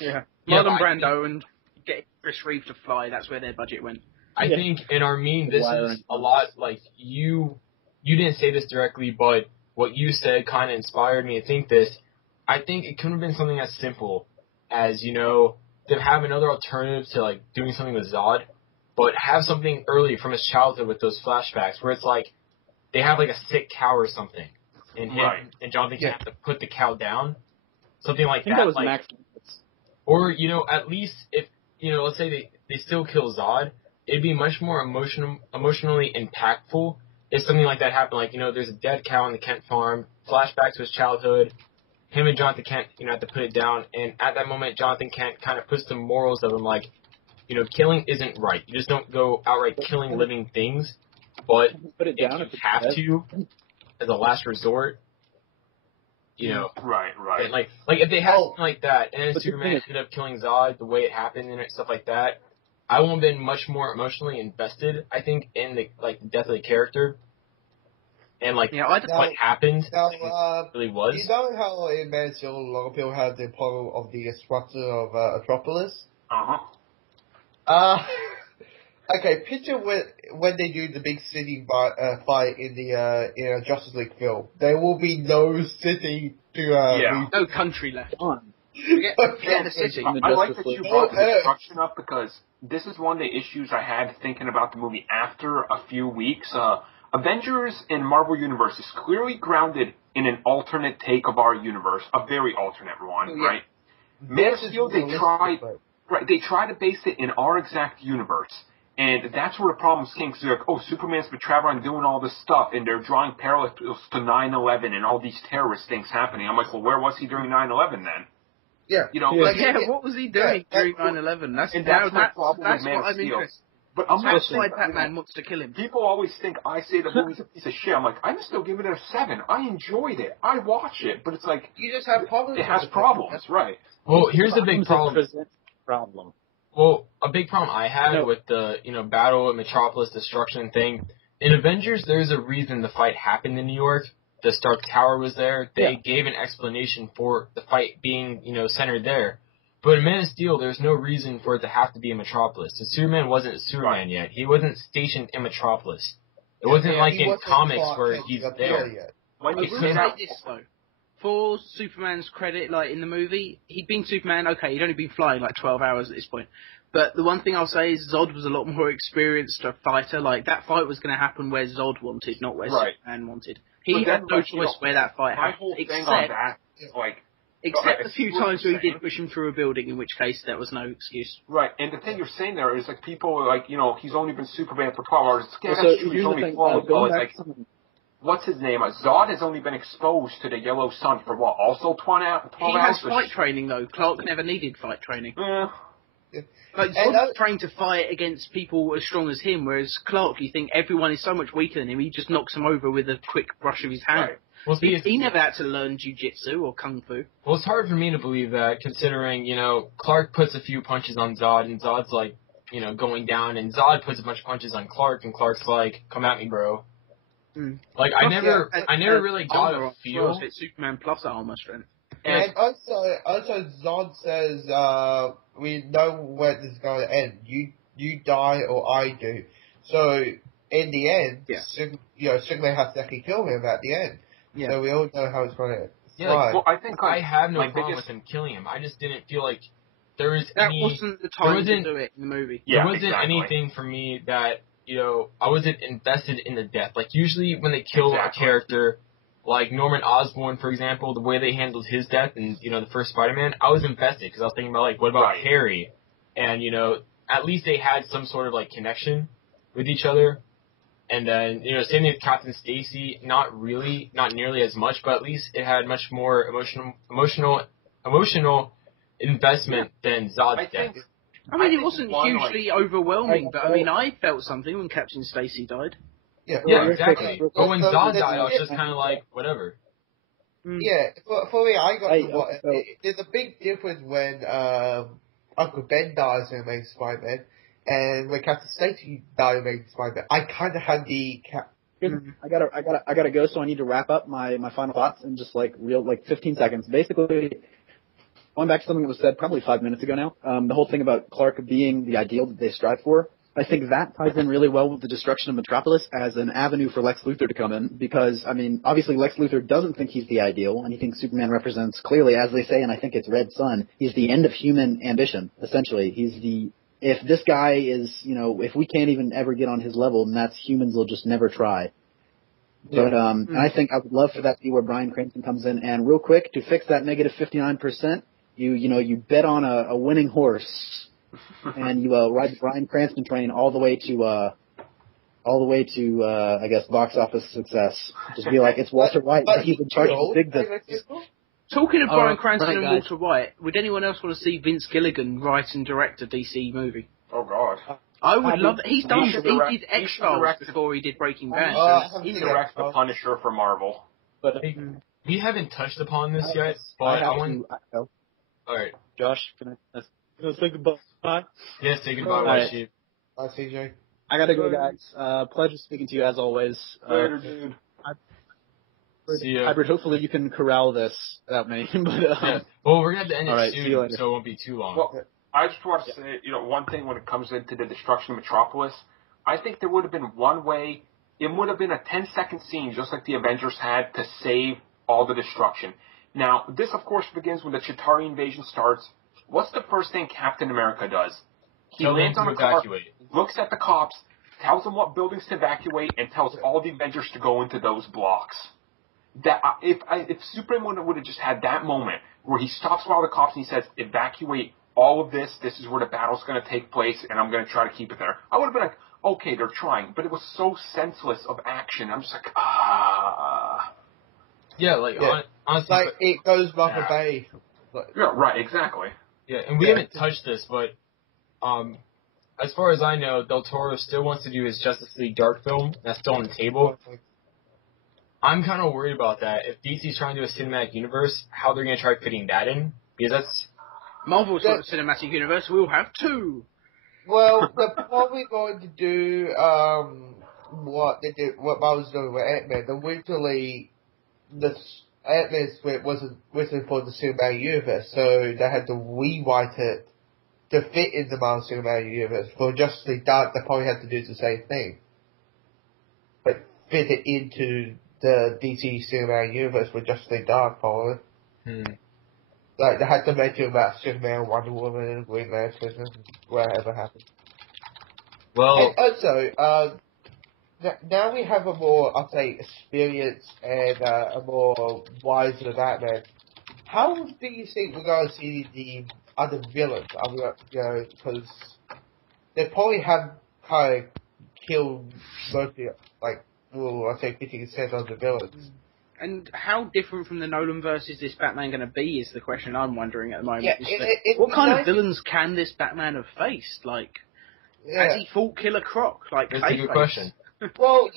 Marlon Brando and getting Chris Reeve to fly, that's where their budget went. I think, and Armin, this is a lot, you didn't say this directly, but what you said kind of inspired me to think this. I think it could have been something as simple as, you know, to have another alternative to, like, doing something with Zod, but have something early from his childhood with those flashbacks where it's like they have, like, a sick cow or something, and him and Jonathan have to put the cow down. Something like that. That was like, Max. or, you know, at least if, you know, let's say they still kill Zod, it'd be much more emotionally impactful if something like that happened. Like, you know, there's a dead cow on the Kent farm, flashback to his childhood, him and Jonathan Kent, you know, have to put it down, and at that moment, Jonathan Kent kind of puts the morals of him, like, you know, killing isn't right. You just don't go outright killing living things, but put it if down you have to, as a last resort, you know. Right. And like if they had something like that, and then Superman ended up killing Zod the way it happened and stuff like that, I would have been much more emotionally invested, I think, in the death of the character. And, like, what happened really was. You know how in Man of Steel, a lot of people had the problem of the structure of Metropolis? Okay, picture when they do the big city fight in the in a Justice League film. There will be no city to no country left on. Forget the city. I like that you brought the destruction up because this is one of the issues I had thinking about the movie after a few weeks. Avengers in Marvel Universe is clearly grounded in an alternate take of our universe, a very alternate one, right? Man of Steel, they try to base it in our exact universe. And that's where the problems came, because they're like, oh, Superman's been traveling doing all this stuff, and they're drawing parallels to 9/11 and all these terrorist things happening. I'm like, well, where was he during 9/11 then? Yeah. You know, what was he doing during 9/11? That's my problem with Man of Steel. But I'm that's why Batman wants to kill him. People always think I say the movie's a piece of shit. I'm like, I'm still giving it a 7. I enjoyed it. I watch it. But it's like... You just have problems. It has problems, that's right. Well, here's the big problem. Well, a big problem I had with the, you know, battle at Metropolis destruction thing, in Avengers, there's a reason the fight happened in New York. The Stark Tower was there. They gave an explanation for the fight being, you know, centered there. But in Man of Steel, there's no reason for it to have to be in Metropolis. So Superman wasn't Superman yet. He wasn't stationed in Metropolis. It wasn't like in comics where he's there. When you say this, though, for Superman's credit, like in the movie, he'd been Superman. Okay, he'd only been flying like 12 hours at this point. But the one thing I'll say is Zod was a lot more experienced a fighter. Like, that fight was going to happen where Zod wanted, not where Superman wanted. He had no choice where that fight happened. Except a few times where he did push him through a building, in which case there was no excuse. Right, and the thing you're saying there is, like, people are like, you know, he's only been Superman for 12 hours. Yeah, that's true, he's only flawed. What's his name? Zod has only been exposed to the yellow sun for what? Also 12 hours? He has fight training, though. Clark never needed fight training. Like, Zod's trained to fight against people as strong as him, whereas Clark, you think everyone is so much weaker than him, he just knocks them over with a quick brush of his hand. Right. Well, see, he never had to learn jiu-jitsu or kung fu. Well, it's hard for me to believe that, considering, you know, Clark puts a few punches on Zod, and Zod's, like, you know, going down, and Zod puts a bunch of punches on Clark, and Clark's like, come at me, bro. Like, I never really got a feel. It's Superman plus armor strength. And also Zod says, we know where this is going to end. You die or I do. So, in the end, Superman has to actually kill him at the end. Yeah. So we all know how it's going to slide. Well, I think I have no problem with him killing him. I just didn't feel like there was wasn't the time to do it in the movie. Yeah, there wasn't anything for me that, you know, I wasn't invested in the death. Like, usually when they kill a character, like Norman Osborn, for example, the way they handled his death in, you know, the first Spider-Man, I was invested because I was thinking about, like, what about Harry? And, you know, at least they had some sort of, like, connection with each other. And then, you know, same thing with Captain Stacy, not nearly as much, but at least it had much more emotional investment than Zod's death. I mean, it wasn't hugely overwhelming, but I mean, I felt something when Captain Stacy died. Yeah, exactly. But when Zod died, I was just kind of like, whatever. Yeah, for me, I got to what. There's a big difference when Uncle Ben dies in Amazing Spider-Man, and when Captain Stacy died in Amazing Spider-Man. I kind of had the. I gotta go, so I need to wrap up my final thoughts in just 15 seconds. Basically, going back to something that was said probably 5 minutes ago now, the whole thing about Clark being the ideal that they strive for. I think that ties in really well with the destruction of Metropolis as an avenue for Lex Luthor to come in, because, I mean, obviously Lex Luthor doesn't think he's the ideal, and he thinks Superman represents clearly, as they say, and I think it's Red Sun, he's the end of human ambition, essentially. If this guy is, if we can't even ever get on his level, then that's humans will just never try. But, and I think I would love for that to be where Bryan Cranston comes in, and real quick, to fix that negative 59%, you bet on a winning horse, and you ride the Bryan Cranston train all the way to I guess box office success. Just be like, it's Walter White. He's in charge of big business. Talking of Bryan Cranston and Walter White, would anyone else want to see Vince Gilligan write and direct a DC movie? Oh God. I would love that. He did X-Files before he did Breaking Bad. He directs The Punisher for Marvel. But we haven't touched upon this yet, but I want. All right, Josh, can I say goodbye? Yes, say goodbye, White Sheep. Bye, CJ. I gotta go, guys. Pleasure speaking to you as always. Later, dude. See ya. Hybrid, hopefully you can corral this without me. But, yeah. Well, we're going to have to end it soon, so it won't be too long. Well, I just want to say, one thing when it comes into the destruction of Metropolis, I think there would have been one way. It would have been a 10-second scene, just like the Avengers had, to save all the destruction. Now, this, of course, begins when the Chitauri invasion starts. What's the first thing Captain America does? He lands on a car, looks at the cops, tells them what buildings to evacuate, and tells all the Avengers to go into those blocks. That if Superman would have just had that moment where he stops all the cops and he says, evacuate all of this, this is where the battle's going to take place, and I'm going to try to keep it there. I would have been like, okay, they're trying, but it was so senseless of action. I'm just like, Yeah, honestly. Like, it goes like a bay. Yeah, right, exactly. Yeah, and we haven't touched this, but as far as I know, Del Toro still wants to do his Justice League Dark film. That's still on the table. I'm kind of worried about that. If DC's trying to do a cinematic universe, how they're going to try fitting that in? Because that's... Marvel's got a cinematic universe, we'll have two. Well, they're probably going to do what Marvel's doing with Ant-Man. Originally, Ant-Man script wasn't written for the cinematic universe, so they had to rewrite it to fit in the Marvel cinematic universe. For Justice League Dark, they probably had to do the same thing, but fit it into the DC cinematic universe with Justice League Dark, probably. Like, they had to mention about Superman, Wonder Woman, Green Lantern, whatever happened. Well... And also, now we have a more, I'll say, experienced and a more wiser Batman. How do you think we're going to see the other villains? Because they probably have kind of killed mostly, I'd say 50% of the villains. And how different from the Nolan verse is this Batman going to be is the question I'm wondering at the moment. Yeah, what kind of villains can this Batman have faced? Has he fought Killer Croc? That's a good question. Well,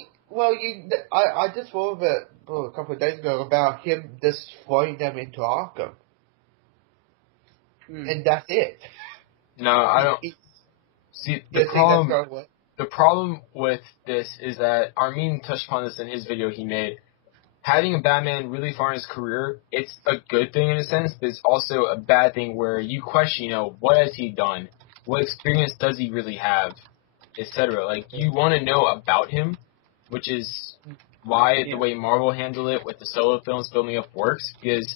I just thought of it a couple of days ago about him just throwing them into Arkham. And that's it. No, I don't. See, the problem with this is that Armin touched upon this in his video he made. Having a Batman really far in his career, it's a good thing in a sense, but it's also a bad thing where you question, what has he done? What experience does he really have? Etc. You want to know about him, which is why the way Marvel handled it with the solo films building up works, because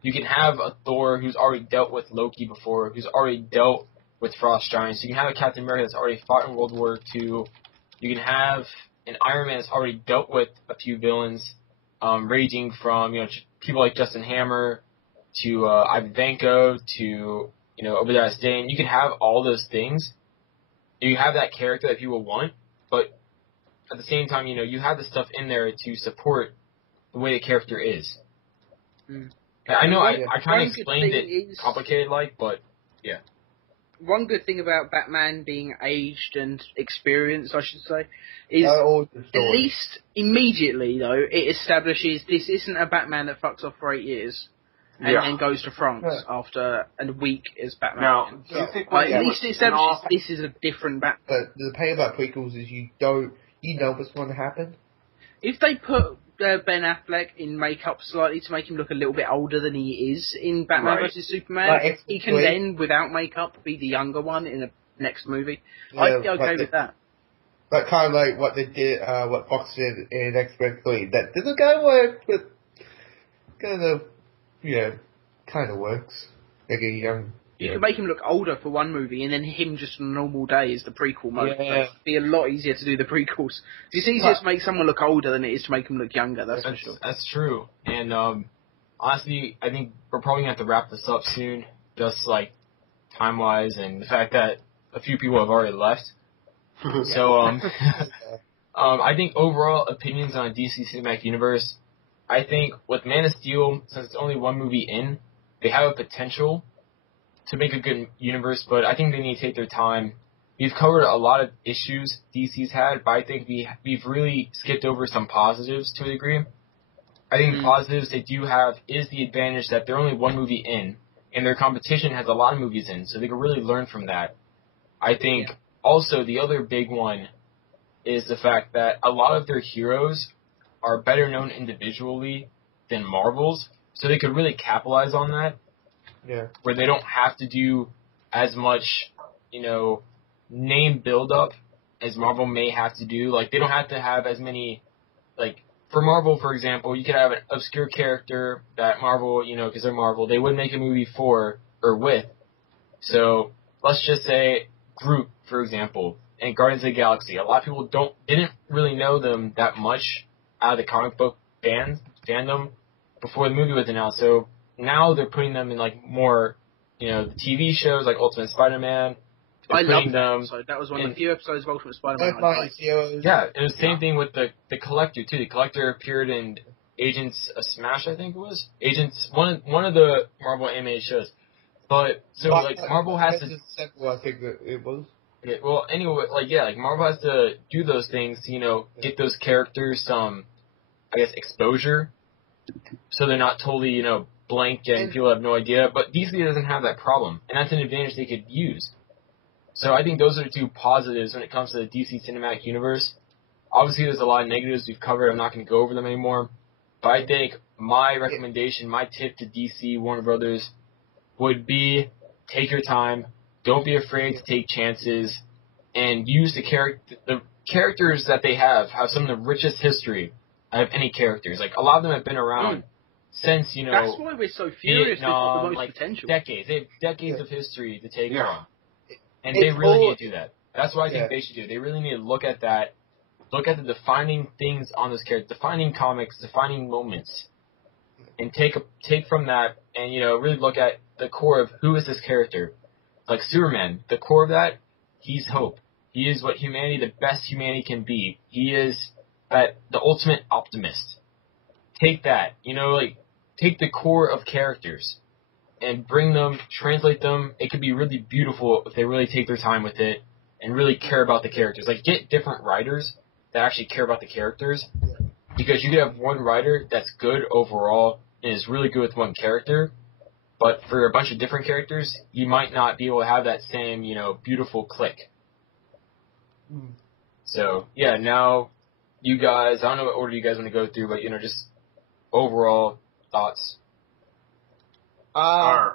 you can have a Thor who's already dealt with Loki before, who's already dealt with Frost Giants. You can have a Captain America that's already fought in World War II. You can have an Iron Man that's already dealt with a few villains, ranging from people like Justin Hammer to Ivan Vanko to Obadiah Stane. You can have all those things. You have that character that people want, but at the same time, you have the stuff in there to support the way the character is. I know I kind of explained it complicated but yeah. One good thing about Batman being aged and experienced, I should say, is at least immediately, though, it establishes this isn't a Batman that fucks off for 8 years and then goes to France after a week as Batman. Now, do you think at least it establishes this is a different Batman. But the pain about prequels is you know what's going to happen. If they put Ben Affleck in makeup slightly to make him look a little bit older than he is in Batman vs Superman, he can then, without makeup, be the younger one in a next movie. Yeah, I'd be okay with that. But kind of like what they did, what Fox did in X-Men 3. That didn't go work, but kind of, kind of works. Like a young. You could make him look older for one movie, and then him just on a normal day is the prequel mode. Yeah. It'd be a lot easier to do the prequels. It's easier to make someone look older than it is to make them look younger, that's for sure. That's true. And honestly, I think we're probably going to have to wrap this up soon, just like time-wise, and the fact that a few people have already left. So, I think overall opinions on DC Cinematic Universe, I think with Man of Steel, since it's only one movie in, they have a potential to make a good universe, but I think they need to take their time. We've covered a lot of issues DC's had, but I think we've really skipped over some positives to a degree. I think the positives they do have is the advantage that they're only one movie in, and their competition has a lot of movies in, so they can really learn from that. I think also the other big one is the fact that a lot of their heroes are better known individually than Marvel's, so they could really capitalize on that. Yeah. Where they don't have to do as much, name build-up as Marvel may have to do. Like, they don't have to have as many, like, for Marvel, for example, you could have an obscure character that Marvel, because they're Marvel, they would make a movie for or with. So, let's just say Groot, for example, and Guardians of the Galaxy. A lot of people didn't really know them that much out of the comic book fandom before the movie was announced. So, now they're putting them in, like, more, the TV shows, like Ultimate Spider-Man. I loved that episode. That was one of the few episodes of Ultimate Spider-Man I liked. Yeah, and the same thing with the Collector, too. The Collector appeared in Agents of Smash, I think it was. One of the Marvel animated shows. But, so, Marvel has to... I think that it was. Yeah, well, anyway, Marvel has to do those things to, get those characters some, I guess, exposure. So they're not totally, blank and people have no idea, but DC doesn't have that problem, and that's an advantage they could use. So I think those are the two positives when it comes to the DC Cinematic Universe. Obviously, there's a lot of negatives we've covered. I'm not going to go over them anymore, but I think my recommendation, my tip to DC, Warner Brothers, would be take your time, don't be afraid to take chances, and use the characters that they have some of the richest history of any characters. Like, a lot of them have been around since, That's why we're so furious. They've got the most potential. Decades. They have decades of history to take from. And they really need to do that. That's what I think they should do. They really need to look at that, look at the defining things on those characters, defining comics, defining moments, and take from that and, really look at the core of who is this character. Like Superman, the core of that, he's hope. He is what the best humanity can be. He is the ultimate optimist. Take that, take the core of characters and bring them, translate them. It could be really beautiful if they really take their time with it and really care about the characters. Like, get different writers that actually care about the characters, because you could have one writer that's good overall and is really good with one character, but for a bunch of different characters, you might not be able to have that same, beautiful click. So, now you guys, I don't know what order you guys want to go through, but, just overall thoughts. I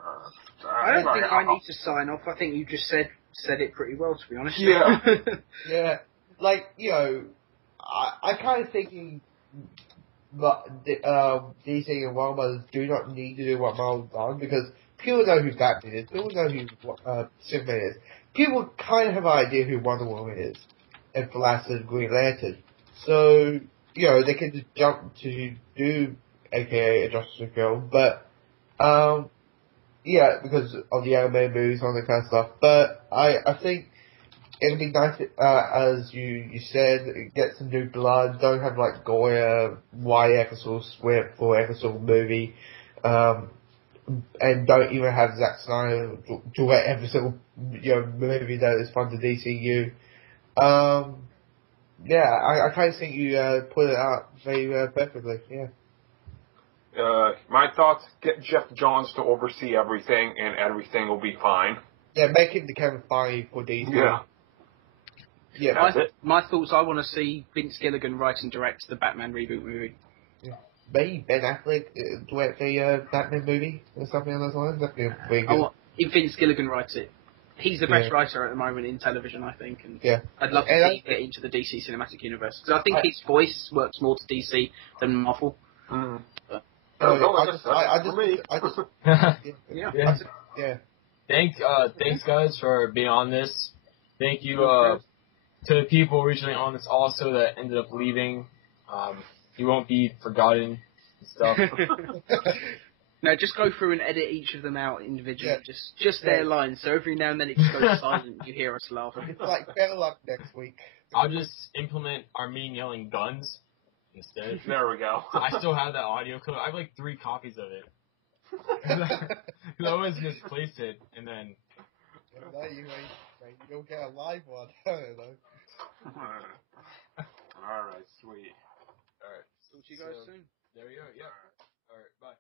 don't think I need to sign off. I think you just said it pretty well, to be honest. Yeah. Yeah. Like, I kind of thinking DC and Warner Brothers do not need to do what Marvel's done, because people know who Batman is, people know who Superman is, people kind of have an idea who Wonder Woman is, and Flash and Green Lantern. So, they can just jump to do AKA a Justice League film, but because of the anime movies, all that kind of stuff. But I think it'd be nice, as you said, get some new blood. Don't have like Goya, Ecclesall, Swift or Ecclesall movie, and don't even have Zack Snyder direct every single movie that is from the DCU. I kind of think you put it out very perfectly. Yeah. My thoughts, get Jeff Johns to oversee everything, and everything will be fine. Yeah, make him the Kevin Feige for DC. Yeah. My thoughts, I want to see Vince Gilligan write and direct the Batman reboot movie. Yeah. Maybe Ben Affleck direct a Batman movie or something along those lines. That'd be pretty good. If Vince Gilligan writes it. he's the best writer at the moment in television, I think. And I'd love to see him get into the DC cinematic universe because I think his voice works more to DC than Marvel. Thanks guys for being on this. Thank you to the people originally on this also that ended up leaving. You won't be forgotten and stuff. No, just go through and edit each of them out individually. Just their lines. So every now and then it just goes silent. You hear us laugh. It's like better luck next week. I'll just implement Armin yelling guns instead. There we go. I still have that audio clip. I have like 3 copies of it. I always misplaced it, and then... You don't get a live one. I don't know. Alright, sweet. Alright. Talk to you guys soon. There we go, yeah. Alright, bye.